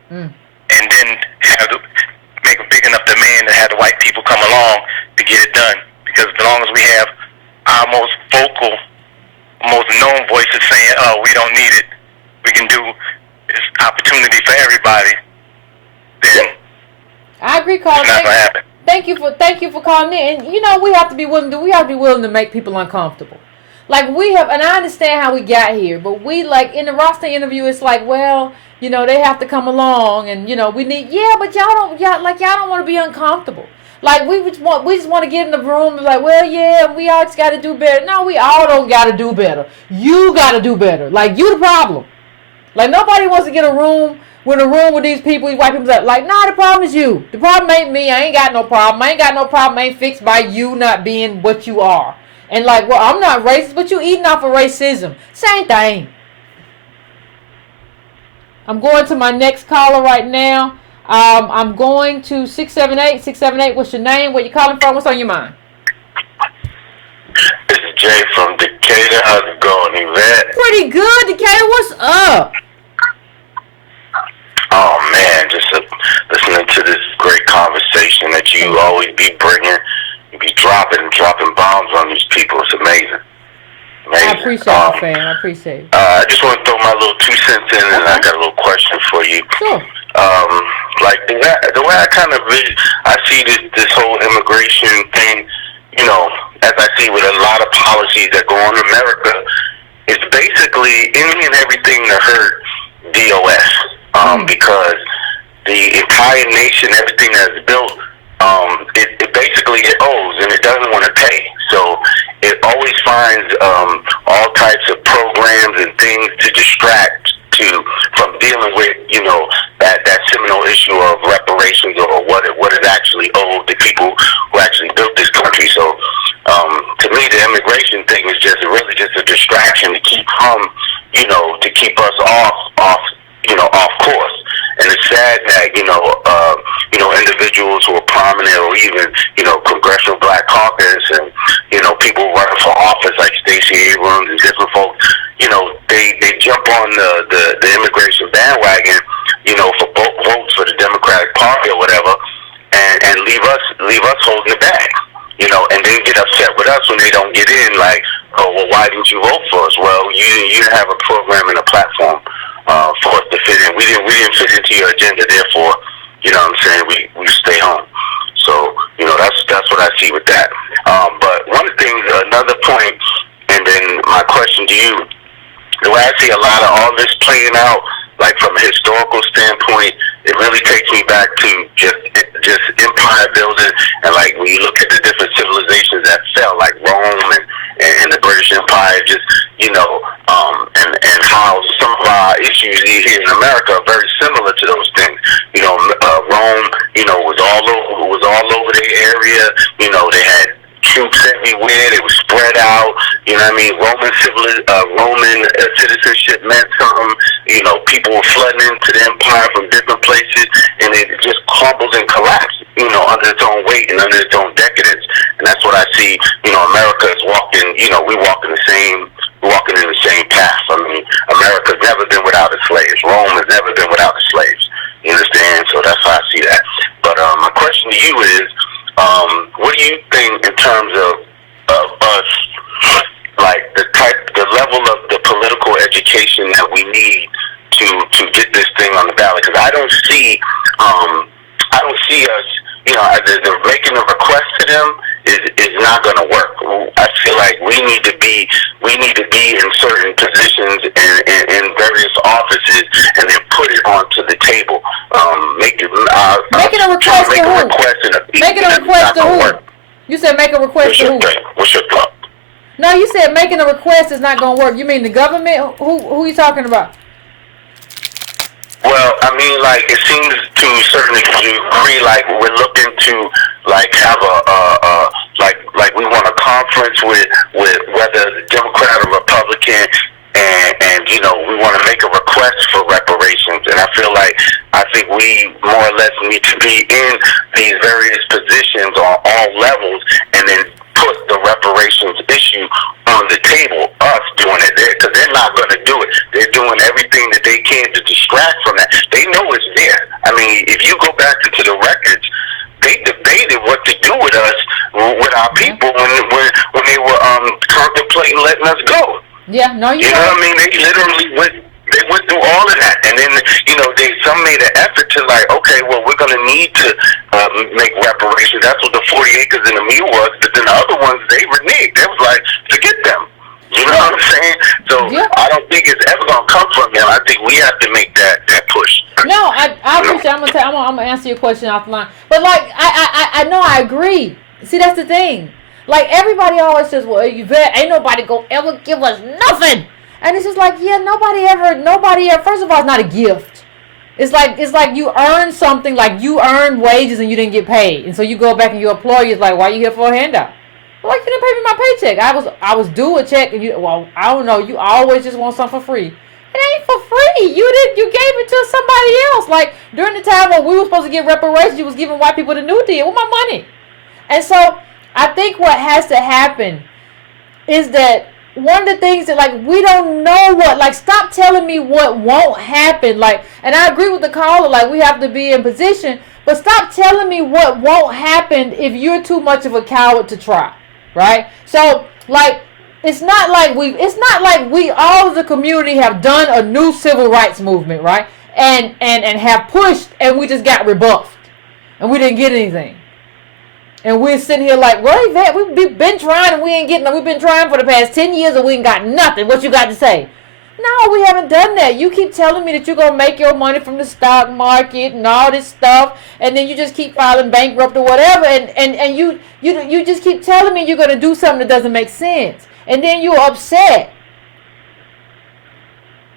and then make a big enough demand to have the white people come along to get it done. Because as long as we have our most vocal, most known voices saying, "Oh, we don't need it, we can do this opportunity for everybody," then I agree, Carl. it's not gonna happen. Thank you for calling in. And we have to be willing to make people uncomfortable. Like and I understand how we got here, but in the Rothstein interview, it's like, well, they have to come along, and we need, but y'all don't want to be uncomfortable. Like we just want to get in the room and like, well, yeah, we all just got to do better. No, we all don't got to do better. You got to do better. Like you the problem. Like nobody wants to get a room with these people, these white people. Like, nah, the problem is you. The problem ain't me. I ain't got no problem. I ain't got no problem. Ain't fixed by you not being what you are. And like, well, I'm not racist, but you eating off of racism. Same thing. I'm going to my next caller right now. I'm going to 678. 678, what's your name? Where you calling from? What's on your mind? This is Jay from Decatur. How's it going, Yvette? Pretty good, Decatur. What's up? Oh, man, just listening to this great conversation that you always be bringing. You be dropping bombs on these people. It's amazing. I appreciate it, fam. I appreciate it. I just want to throw my little 2 cents in, and I got a little question for you. Sure. Like the way I see this whole immigration thing, as I see with a lot of policies that go on in America, it's basically any and everything to hurt DOS, because the entire nation, everything that's built, it basically it owes and it doesn't want to pay. So it always finds all types of programs and things to distract from dealing with that seminal issue of reparations or what is actually owed to people who actually built this country. So to me, the immigration thing is really just a distraction to keep to keep us off course. And it's sad that individuals who are prominent or even congressional black caucus and people running for office like Stacey Abrams and different folks, they jump on the immigration bandwagon, for votes for the Democratic Party or whatever, and leave us holding the bag, and then get upset with us when they don't get in, like, oh, well, why didn't you vote for us? Well, you didn't have a program and a platform for us to fit in. We didn't fit into your agenda, therefore, you know what I'm saying, we stay home. So, that's what I see with that. But one thing, another point, and then my question to you, the way I see a lot of all this playing out, like from a historical standpoint, it really takes me back to just empire building, and like when you look at the different civilizations that fell, like Rome and the British Empire, just and how some of our issues here in America are very similar to those things. Rome, was all over the area. They had troops everywhere. They were spread out. Roman citizenship meant something. People were flooding into the empire from different places, and it just crumbled and collapsed, under its own weight and under its own decadence. And that's what I see. America is walking. We're walking in the same path. I mean, America's never been without its slaves. Rome has never been without its slaves. You understand? So that's how I see that. But my question to you is, what do you think in terms of us, like the level of the political education that we need to get this thing on the ballot? Because I don't see us, the making a request to them is not going to work. I feel like we need to be in certain positions and in various offices, and then put it onto the table. Making a request to who? Making a request to who? You said make a request to who? What's your thought? No, you said making a request is not going to work. You mean the government? Who are you talking about? Well, I mean, like, it seems to a certain degree like we're looking to, like, have like we want a conference with whether the Democrat or Republican, and we want to make a request for reparations. And I think we more or less need to be in these various positions on all levels, and then put the reparations issue on the table, us doing it there, because they're not going to do it. They're doing everything that they can to distract from that. They know it's there. I mean, if you go back to the records, they debated what to do with us, with our people, when they were contemplating letting us go. Yeah, no, you know what I mean? They literally went through all of that, and then some made an effort to, like, okay, well, we're going to need to make reparations. That's what the 40 acres and a mule was. But then the other ones, they reneged. They was like, forget them. You know what I'm saying? So I don't think it's ever going to come from them. I think we have to make that push. No, I appreciate. I'm gonna answer your question offline. But like, I know I agree. See, that's the thing. Like, everybody always says, well, Yvette, ain't nobody gonna ever give us nothing. And it's just like, yeah, nobody ever, first of all, it's not a gift. It's like you earn something, like you earned wages and you didn't get paid. And so you go back and your employer is like, why are you here for a handout? Well, you didn't pay me my paycheck. I was due a check, and I don't know, you always just want something for free. It ain't for free. You gave it to somebody else. Like, during the time when we were supposed to get reparations, you was giving white people the New Deal with my money. And so I think what has to happen is that one of the things that, like, we don't know what, like, stop telling me what won't happen. Like, and I agree with the caller, like, we have to be in position, but stop telling me what won't happen if you're too much of a coward to try, right? So, like, it's not like we all of the community have done a new civil rights movement, right? And have pushed, and we just got rebuffed, and we didn't get anything. And we're sitting here like, well, Yvette, we've been trying and we ain't getting. We've been trying for the past 10 years and we ain't got nothing. What you got to say? No, we haven't done that. You keep telling me that you're gonna make your money from the stock market and all this stuff, and then you just keep filing bankrupt or whatever, and you just keep telling me you're gonna do something that doesn't make sense, and then you're upset.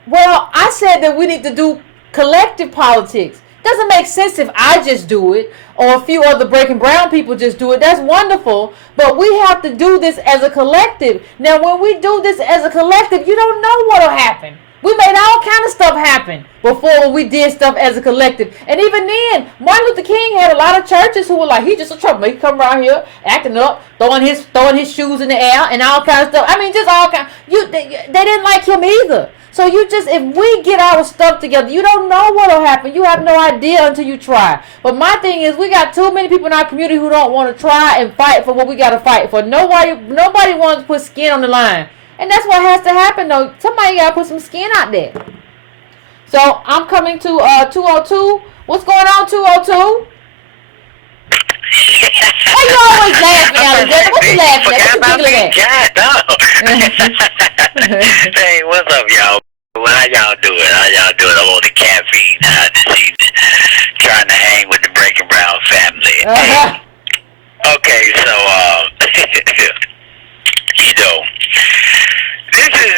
Well, I said that we need to do collective politics. Doesn't make sense if I just do it or a few other Breaking Brown people just do it. That's wonderful, but we have to do this as a collective. Now, when we do this as a collective, you don't know what'll happen. We made all kind of stuff happen before when we did stuff as a collective. And even then, Martin Luther King had a lot of churches who were like, he's just a troublemaker. He come around here acting up, throwing his shoes in the air and all kind of stuff. I mean, just all kind. They didn't like him either. So if we get our stuff together, you don't know what'll happen. You have no idea until you try. But my thing is, we got too many people in our community who don't want to try and fight for what we got to fight for. Nobody wants to put skin on the line. And that's what has to happen, though. Somebody got to put some skin out there. So I'm coming to 202. What's going on, 202? Why you always laughing, Alexander? What you laughing at? What you giggling at? Hey, what's up, y'all? How y'all doing? I'm on the caffeine this evening, trying to hang with the Breaking Brown family. Uh-huh. Okay, so you know, this is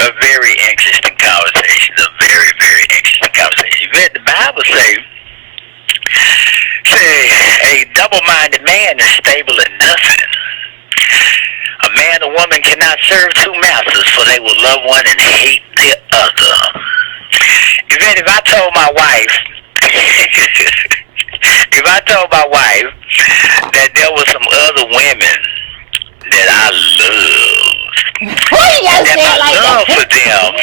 a very interesting conversation. A very, very interesting conversation. The Bible say a double-minded man is stable in nothing. A man or woman cannot serve two masters, for they will love one and hate the other. Yvette, if I told my wife that there were some other women that I love, that my love for them,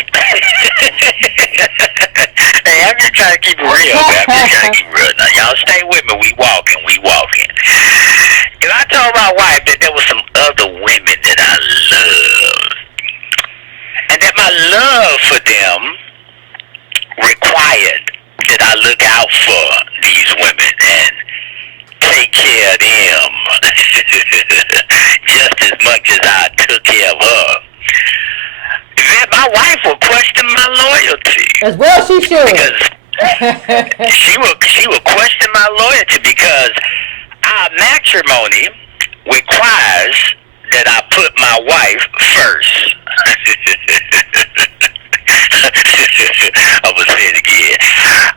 hey, I'm just trying to keep it real, Now, y'all stay with me. We walking. If I told my wife that there were some other women that I love, and that my love for them required that I look out for these women and take care of them just as much as I took care of her, then my wife will question my loyalty. As well she should. Because she will question my loyalty, because our matrimony requires that I put my wife first. I'm going to say it again.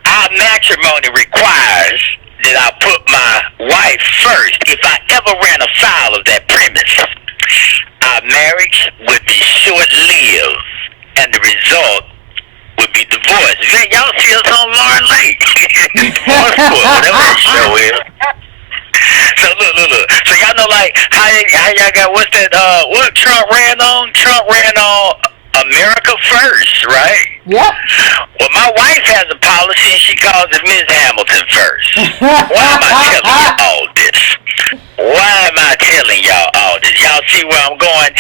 Our matrimony requires that I put my wife first. If I ever ran afoul of that premise, our marriage would be short-lived, and the result would be divorce. Y'all see us on Lauren Lake. Divorce court, whatever that show is. So look. So y'all know, like, how y'all got, what's that, what Trump ran on? Trump ran on America First, right? Yep. Well, my wife has a policy, and she calls it Ms. Hamilton First. Why am I telling you all this? Y'all see where I'm going?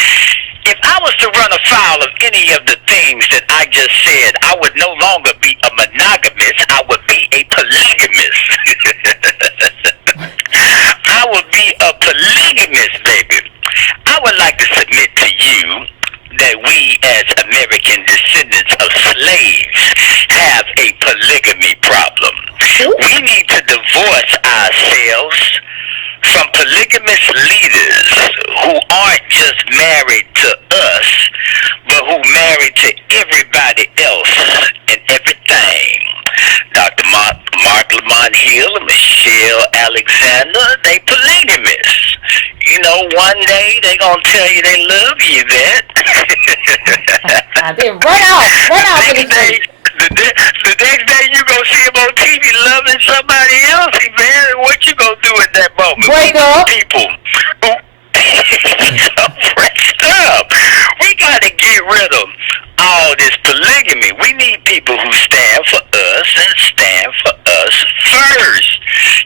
If I was to run afoul of any of the things that I just said, I would no longer be a monogamist. I would be a polygamist. I would be a polygamist, baby. I would like to submit to you that we as American descendants of slaves have a polygamy problem. We need to divorce ourselves from polygamous leaders who aren't just married to us, but who married to everybody else and everything. Dr. Mark Lamont Hill and Michelle Alexander, they polygamists. You know, one day they gonna tell you they love you, Yvette. Then run out. The next day you gonna see him on TV loving somebody else, man. What you gonna do at that moment? Break up. People who up. We gotta get rid of all this polygamy. We need people who stand for us and stand for us first.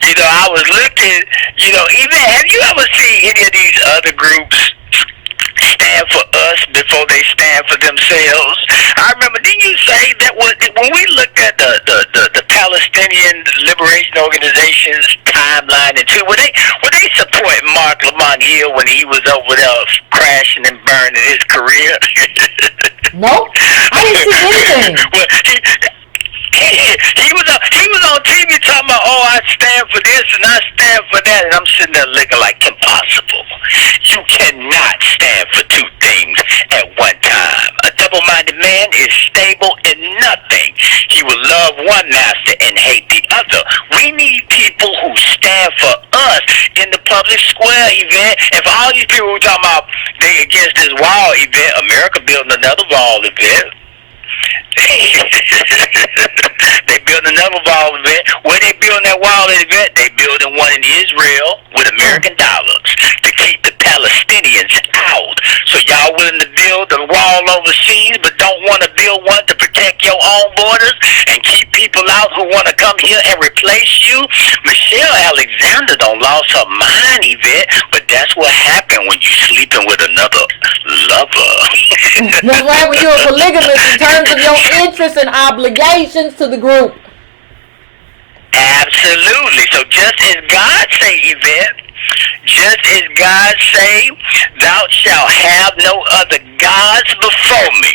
You know, I was looking, even, have you ever seen any of these other groups stand for us before they stand for themselves? I remember, didn't you say that when we looked at the Palestinian Liberation Organization's timeline, and were they supporting Mark Lamont Hill when he was over there crashing and burning his career? No, I didn't see anything. Well, he was on TV talking about, oh, I stand for this and I stand for that, and I'm sitting there looking like impossible. You cannot stand for two things at one time. A double-minded man is stable in nothing. He will love one master and hate the other. We need people who stand for us in the public square, Yvette. And for all these people who talking about they against this wall, Yvette, America building another wall, Yvette. They build another wall, Yvette. Where they building that wall, Yvette? They building one in Israel with American dollars to keep the Palestinians out. So y'all willing to build a wall overseas, but don't want to build one to protect your own borders and keep people out who want to come here and replace you? Michelle Alexander don't lost her mind, Yvette, but that's what happened when you sleeping with another lover. That's right, when you're a polygamist in terms of your interests and obligations to the group. Absolutely. So just as God say, Yvette, just as God say, thou shalt have no other gods before me.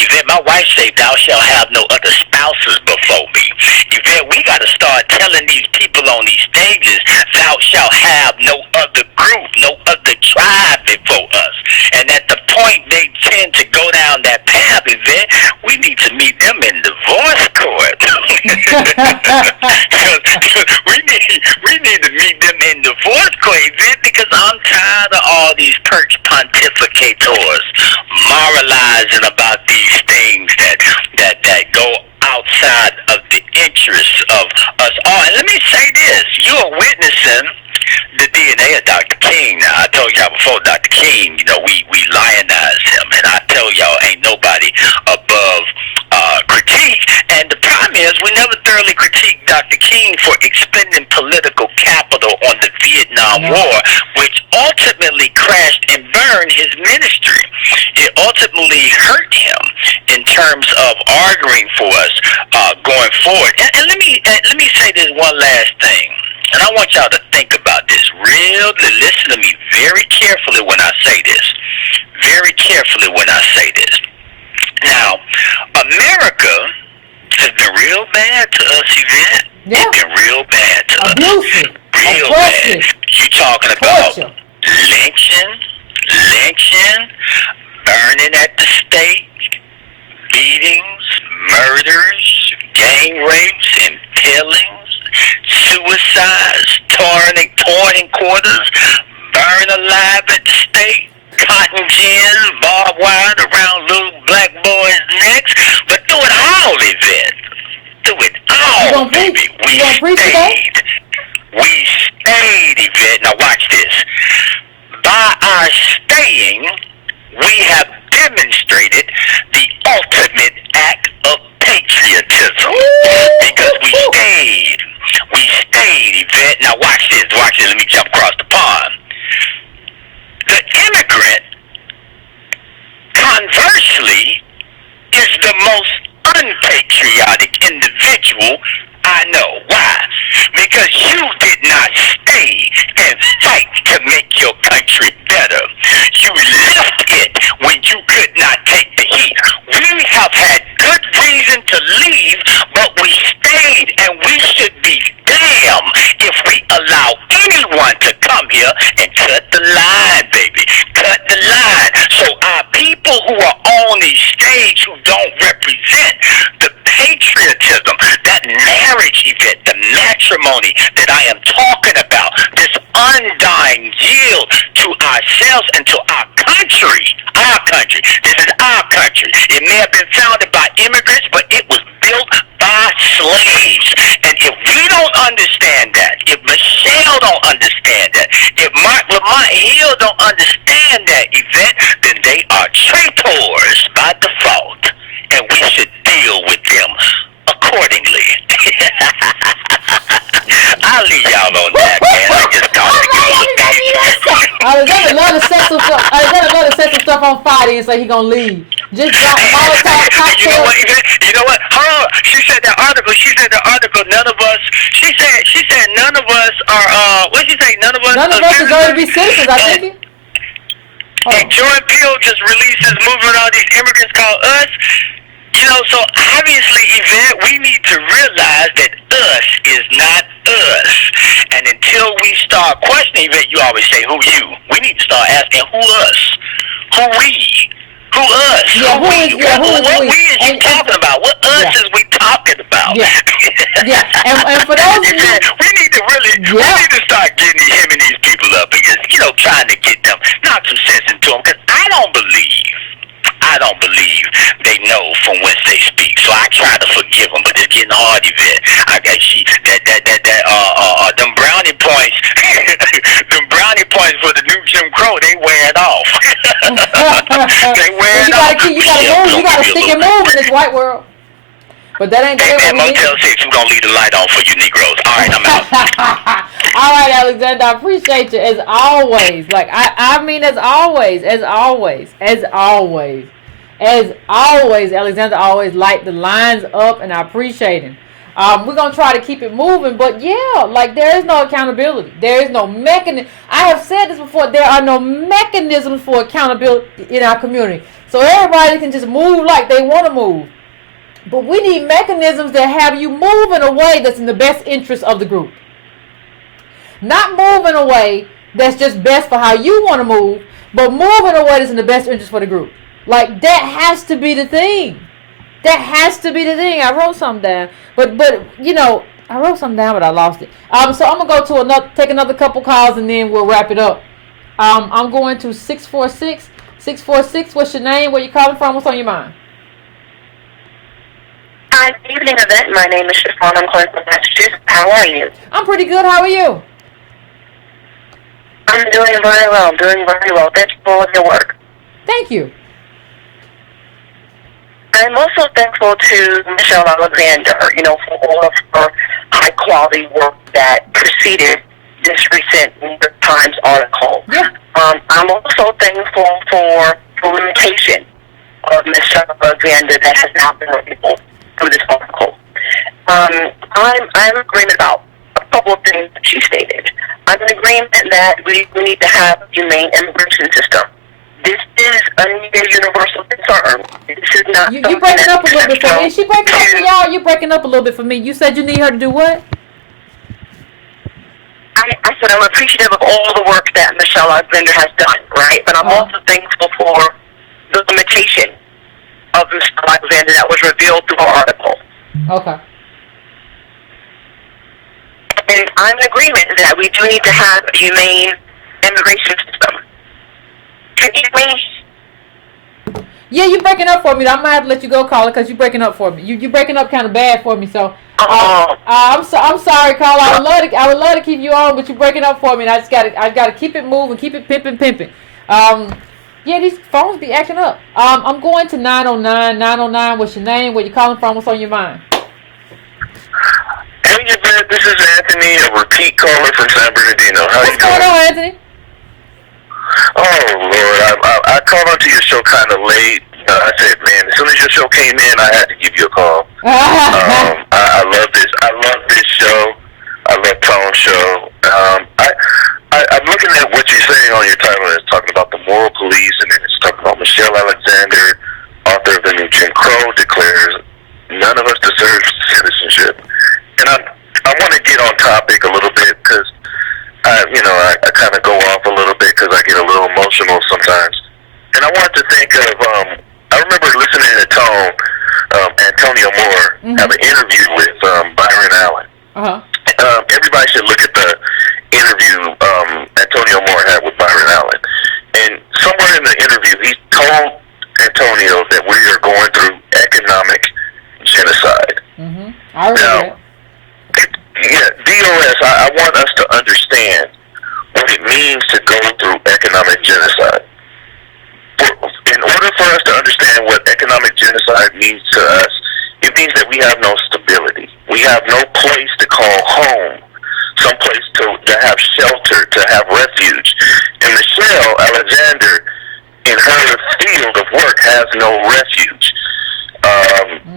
Yvette, my wife say, thou shalt have no other spouses before me. Yvette, we got to start telling these people on these stages, thou shalt have no other group, no other tribe before us. And at the point they tend to go down that path, Yvette, we need to meet them in divorce court. we need to meet them in divorce court, Yvette, because I'm tired of all these perch pontificators moralizing about these things that go outside of the interests of us all. And let me say this, you are witnessing the DNA of Dr. King. Now, I told y'all before, Dr. King, we lionize him, and I tell y'all ain't nobody above critique. And the problem is we never thoroughly critique Dr. King for expending political capital on the Vietnam War, which ultimately crashed and burned his ministry. It ultimately hurt him in terms of arguing for us going forward. And let me say this one last thing. And I want y'all to think about this. Listen to me very carefully when I say this. Very carefully when I say this. Now, America has been real bad to us, Yvette. Yeah. It's been real bad to Abusive. us. Real Oppressive. bad. You talking about Torture. lynching, burning at the stake, beatings, murders, gang rapes, impalings, suicides, torn in quarters, burned alive at the stake, cotton gins, barbed wire around little black boys' necks, but through it all, Yvette. Through it all, baby. We stayed. We stayed, Yvette. Now watch this. By our staying, we have demonstrated the ultimate act of patriotism. Because we stayed. We stayed, Yvette. Now watch this. Let me jump across the pond. The immigrant, conversely, is the most unpatriotic individual I know. Why? Because you did not stay and fight to make your country better. You left it when you could not take the heat. We have had good reason to leave, but we stayed, and we should be damn if we allow anyone to come here and cut the line, baby. Cut the line. So our people who are on the stage who don't represent the patriotism, that marriage, Yvette, the matrimony that I am talking about, this undying yield to ourselves and to our country. Our country. This is our country. It may have been founded by immigrants, but it was built by slaves. And if we don't understand that, if Michelle don't understand that, if Mark Lamont Hill don't understand that, Yvette, then they are traitors by default. And we should deal with them accordingly. I'll leave y'all on that, man. I just got to give them a Alexander love to set some stuff on fire and say he gonna leave. Just drop Molotov cocktail. You know what? Hold on. She said the article. None of us. She said none of us are. What did she say? None of us deserve to be citizens. I think. And Jordan Peele just released his movie with all these immigrants called Us. So obviously, Yvette, we need to realize that us is not us. And until we start questioning, Yvette, you always say, who you? We need to start asking, who us? Who we? Who us? Yeah, what we is you talking about? What us is we talking about? Yeah. And for those of you, we need to start getting hemming these people up. trying to get them, knock some sense into them, because I don't believe they know from whence they speak. So I try to forgive them, but they're getting hard, Yvette. Them brownie points, them brownie points for the new Jim Crow, they wearing off. They wearing off. You gotta move. You gotta stick and move in this white world. But that ain't that Motel 6, we're going to leave the light on for you Negroes. All right, I'm out. All right, Alexander, I appreciate you as always. Like, I mean, as always, Alexander always light the lines up, and I appreciate him. We're going to try to keep it moving, but yeah, like, there is no accountability. There is no mechanism. I have said this before. There are no mechanisms for accountability in our community. So everybody can just move like they want to move. But we need mechanisms that have you move in a way that's in the best interest of the group. Not move in a way that's just best for how you want to move, but move in a way that's in the best interest for the group. Like, that has to be the thing. That has to be the thing. I wrote something down. But you know, I wrote something down, but I lost it. So I'm going to go to take another couple calls, and then we'll wrap it up. I'm going to 646. 646, what's your name? Where you calling from? What's on your mind? Hi, good evening, Yvette. My name is Chiffon. I'm calling from Massachusetts. How are you? I'm pretty good. How are you? I'm doing very well. Thank you for all of your work. Thank you. I'm also thankful to Michelle Alexander, for all of her high-quality work that preceded this recent New York Times article. Yeah. I'm also thankful for the limitation of Michelle Alexander that has now been revealed through this article. I'm in agreement about a couple of things that she stated. I'm in agreement that we need to have a humane immigration system. This is a universal concern. This is not. You breaking up a little bit for me. Is she breaking up for y'all? You breaking up a little bit for me. You said you need her to do what? I said I'm appreciative of all the work that Michelle Alexander has done, right? But I'm also thankful for the limitation of Michelle Alexander that was revealed through her article. Okay. And I'm in agreement that we do need to have a humane immigration system. Can you hear me? Yeah, you're breaking up for me. I might have to let you go, caller, because you're breaking up for me. You're breaking up kind of bad for me. So I'm sorry, caller. I would love to keep you on, but you're breaking up for me. And I gotta keep it moving, keep it pimping. Yeah, these phones be acting up. I'm going to 909. 909. What's your name? Where you calling from? What's on your mind? Hey, Yvette, this is Anthony, a repeat caller from San Bernardino. How you doing? What's going on, Anthony? Oh, Lord, I called onto your show kind of late. I said, man, as soon as your show came in, I had to give you a call. I love this. I love this show. I love Tone's show. I'm looking at what you're saying on your title. It's talking about the moral police, and then it's talking about Michelle Alexander, author of the new Jim Crow, declares none of us deserve citizenship. And I want to get on topic a little bit because I kind of go off a little bit because I get a little emotional sometimes. And I wanted to think of, I remember listening to Tone, Antonio Moore, have an interview with Byron Allen. Uh-huh. Everybody should look at the interview Antonio Moore had with Byron Allen. And somewhere in the interview, he told Antonio that we are going through economic genocide. Mm-hmm. I remember that. Yeah, DOS, I want us to understand what it means to go through economic genocide. In order for us to understand what economic genocide means to us, it means that we have no stability. We have no place to call home, some place to have shelter, to have refuge. And Michelle Alexander, in her field of work, has no refuge.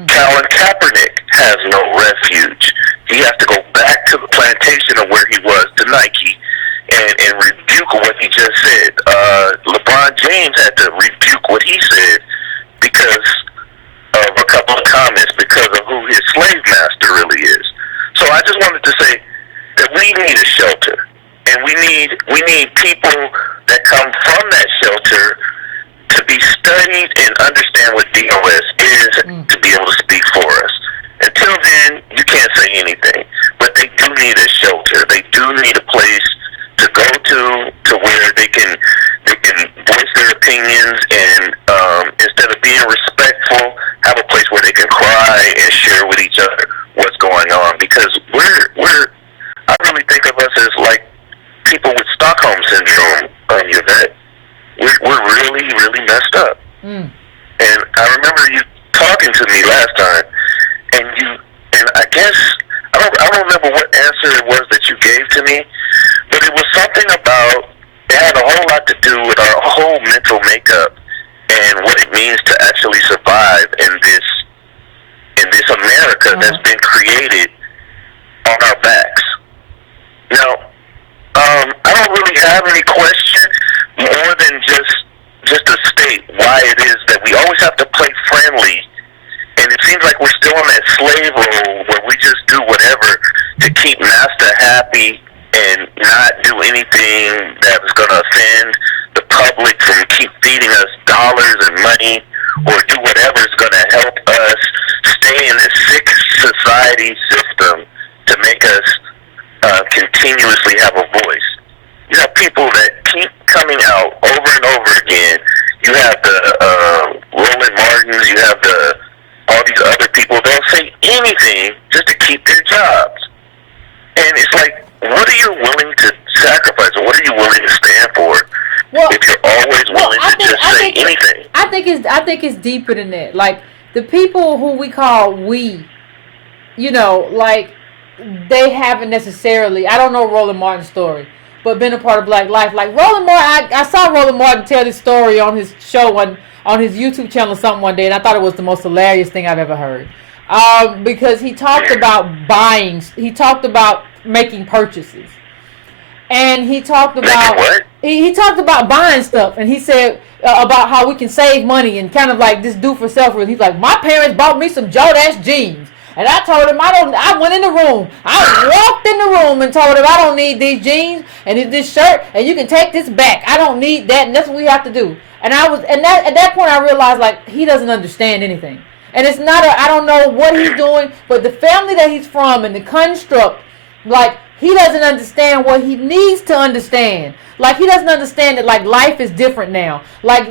Colin Kaepernick has no refuge. He has to go back to the plantation of where he was, to Nike, and rebuke what he just said. LeBron James had to rebuke what he said because of a couple of comments, because of who his slave master really is. So I just wanted to say that we need a shelter, and we need people that come from that shelter to be studied and understand what DOS is to be able to speak for us. Until then, you can't say anything. But they do need a shelter. They do need a place to go to where they can really, really messed up. And I remember you talking to me last time, and I guess I don't remember what answer it was that you gave to me, but it was something about, it had a whole lot to do with our whole mental makeup and what it means to actually survive in this America that's been created on our backs. Now, I don't really have any question more than just to state why it is that we always have to play friendly, and it seems like we're still on that slave role where we just do whatever to keep master happy and not do anything that's going to offend the public from keep feeding us dollars and money, or do whatever is going to help us stay in this sick society system to make us continuously have a voice. You have people that keep coming out over and over again. You have the Roland Martins, you have all these other people. They'll say anything just to keep their jobs. And it's like, what are you willing to sacrifice, or what are you willing to stand for? Well, if you're always willing to just say anything. I think it's deeper than that. Like, the people who we call we, you know, like, they haven't necessarily, I don't know Roland Martin's story, but been a part of Black life. Like, Roland Martin, I saw Roland Martin tell this story on his show, on his YouTube channel or something one day, and I thought it was the most hilarious thing I've ever heard. Because he talked about buying, he talked about making purchases. And he talked about he talked about buying stuff, and he said about how we can save money and kind of like this do for self. He's like, my parents bought me some Jordache jeans, and I told him I went in the room, I walked in the room and told him I don't need these jeans and this shirt, and you can take this back. I don't need that, and that's what we have to do. And at that point I realized, like, he doesn't understand anything, and it's not I don't know what he's doing, but the family that he's from and the construct, like, he doesn't understand what he needs to understand. Like, he doesn't understand that, like, life is different now. Like,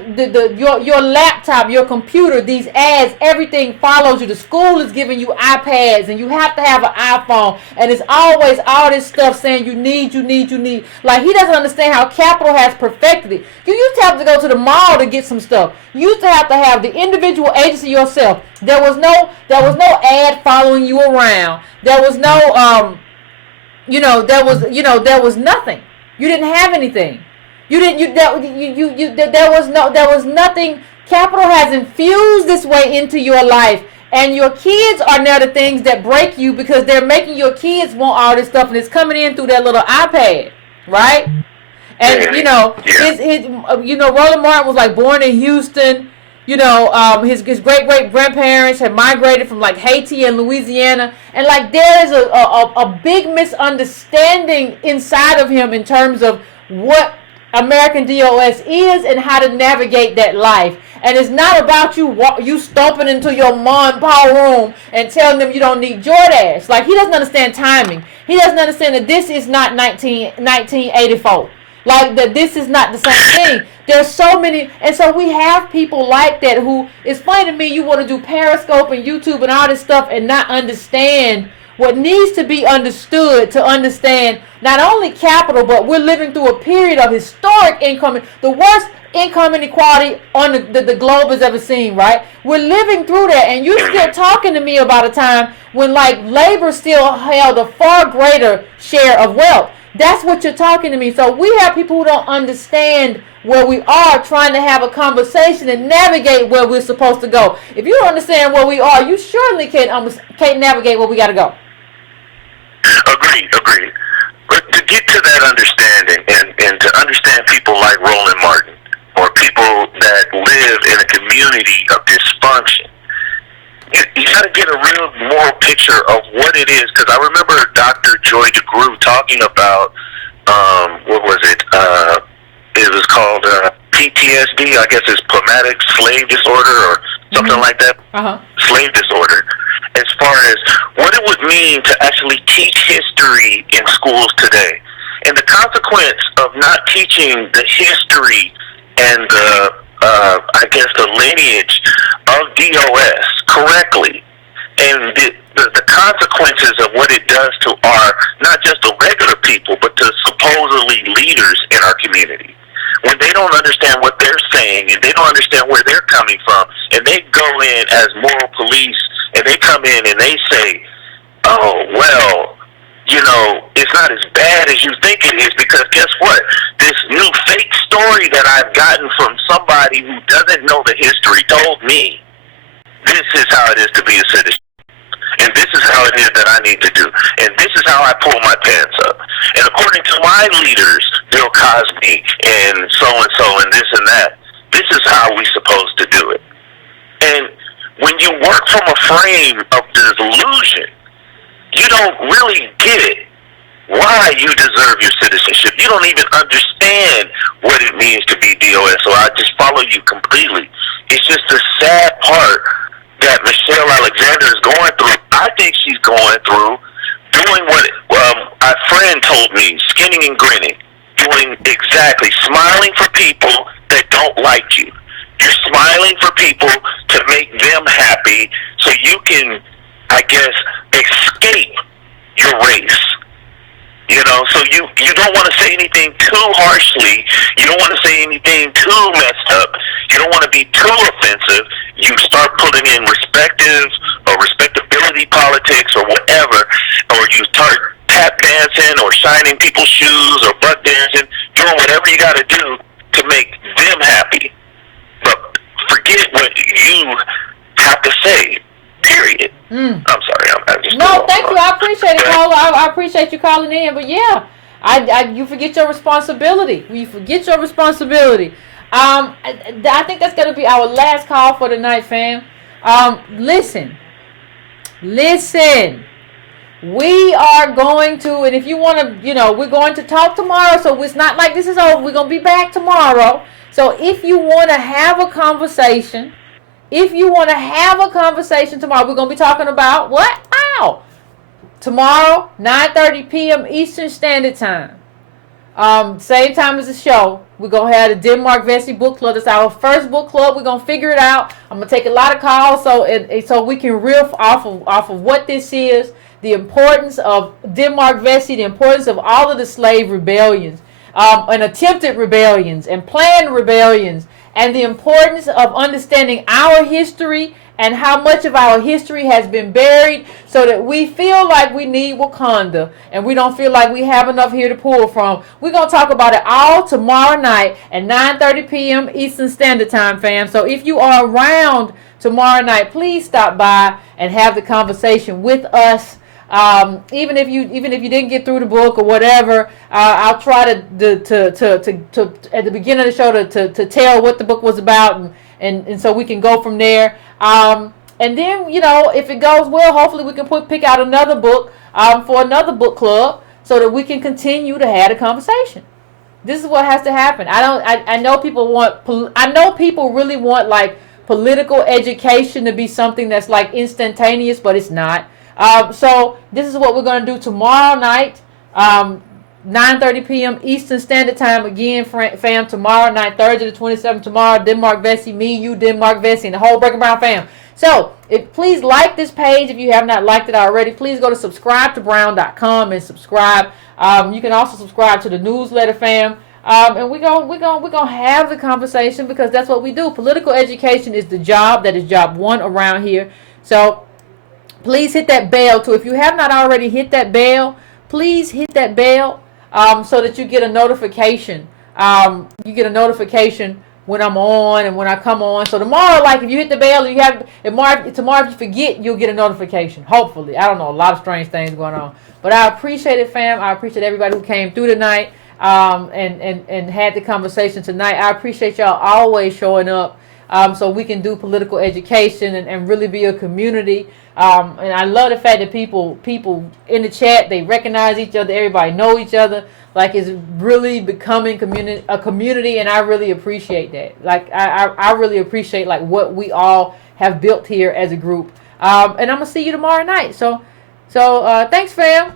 your laptop, your computer, these ads, everything follows you. The school is giving you iPads, and you have to have an iPhone, and it's always all this stuff saying you need. Like, he doesn't understand how capital has perfected it. You used to have to go to the mall to get some stuff. You used to have the individual agency yourself. There was no ad following you around. There was no there was nothing. You didn't have anything. There was nothing. Capital has infused this way into your life, and your kids are now the things that break you, because they're making your kids want all this stuff, and it's coming in through that little iPad, right? And Roland Martin was like born in Houston. His great grandparents had migrated from like Haiti and Louisiana, and like there is a big misunderstanding inside of him in terms of what American DOS is and how to navigate that life. And it's not about you stomping into your mom and pop room and telling them you don't need Jordache. Like, he doesn't understand timing. He doesn't understand that this is not 1984. Like, that this is not the same thing. There's so many, and so we have people like that who, it's funny to me, you want to do Periscope and YouTube and all this stuff and not understand what needs to be understood to understand not only capital, but we're living through a period of historic income, the worst income inequality on the globe has ever seen, right? We're living through that, and you're still talking to me about a time when, like, labor still held a far greater share of wealth. That's what you're talking to me. So we have people who don't understand where we are, trying to have a conversation and navigate where we're supposed to go. If you don't understand where we are, you surely can't navigate where we got to go. Agreed. But to get to that understanding and to understand people like Roland Martin, or people that live in a community of dysfunction, you got to get a real moral picture of what it is. Because I remember Dr. Joy DeGruy talking about, what was it? It was called PTSD. I guess it's traumatic slave disorder or something like that. Slave disorder. As far as what it would mean to actually teach history in schools today. And the consequence of not teaching the history and the lineage of DOS correctly, and the consequences of what it does to our, not just the regular people, but to supposedly leaders in our community. When they don't understand what they're saying, and they don't understand where they're coming from, and they go in as moral police, and they come in and they say, oh, well, you know, it's not as bad as you think it is, because guess what? This new fake story that I've gotten from somebody who doesn't know the history told me this is how it is to be a citizen. And this is how it is that I need to do. And this is how I pull my pants up. And according to my leaders, Bill Cosby and so and this and that, this is how we're supposed to do it. And when you work from a frame of delusion, you don't really get why you deserve your citizenship. You don't even understand what it means to be DOS. So I just follow you completely. It's just the sad part that Michelle Alexander is going through. I think she's going through doing what a friend told me, skinning and grinning, doing exactly, smiling for people that don't like you. You're smiling for people to make them happy so you can, I guess, escape your race. You know, so you don't want to say anything too harshly. You don't want to say anything too messed up. You don't want to be too offensive. You start putting in respectability politics or whatever, or you start tap dancing or shining people's shoes or butt dancing, doing whatever you got to do to make them happy. But forget what you have to say. Period. I'm sorry. I'm just no, thank you. I appreciate it, caller. I appreciate you calling in. But yeah, you forget your responsibility. You forget your responsibility. I think that's gonna be our last call for tonight, fam. Listen. We are going to, and if you want to, you know, we're going to talk tomorrow. So it's not like this is over. We're gonna be back tomorrow. So if you want to have a conversation. Tomorrow, we're going to be talking about what? Wow. Tomorrow, 9:30 p.m. Eastern Standard Time. Same time as the show. We're going to have the Denmark Vesey Book Club. It's our first book club. We're going to figure it out. I'm going to take a lot of calls so we can riff off of what this is, the importance of Denmark Vesey, the importance of all of the slave rebellions, and attempted rebellions, and planned rebellions, and the importance of understanding our history and how much of our history has been buried so that we feel like we need Wakanda and we don't feel like we have enough here to pull from. We're going to talk about it all tomorrow night at 9:30 p.m. Eastern Standard Time, fam. So if you are around tomorrow night, please stop by and have the conversation with us. Even if you didn't get through the book or whatever, I'll try to at the beginning of the show to tell what the book was about, and so we can go from there. And then, you know, if it goes well, hopefully we can pick out another book for another book club so that we can continue to have a conversation. This is what has to happen. I know people really want like political education to be something that's like instantaneous, but it's not. So this is what we're going to do tomorrow night, 9:30 p.m. Eastern Standard Time. Again, fam, tomorrow night, Thursday the 27th, tomorrow, Denmark Vesey, me, you, Denmark Vesey, and the whole Breaking Brown fam. So please like this page if you have not liked it already. Please go to subscribetobrown.com and subscribe. You can also subscribe to the newsletter, fam. And we're gonna have the conversation because that's what we do. Political education is the job. That is job one around here. So please hit that bell too. If you have not already hit that bell, please hit that bell so that you get a notification. You get a notification when I'm on and when I come on. So tomorrow, like if you hit the bell, tomorrow if you forget, you'll get a notification. Hopefully, I don't know, a lot of strange things going on. But I appreciate it, fam. I appreciate everybody who came through tonight and had the conversation tonight. I appreciate y'all always showing up so we can do political education and really be a community. And I love the fact that people in the chat, they recognize each other. Everybody know each other. Like it's really becoming a community, and I really appreciate that. Like I really appreciate like what we all have built here as a group. And I'm gonna see you tomorrow night. So thanks, fam.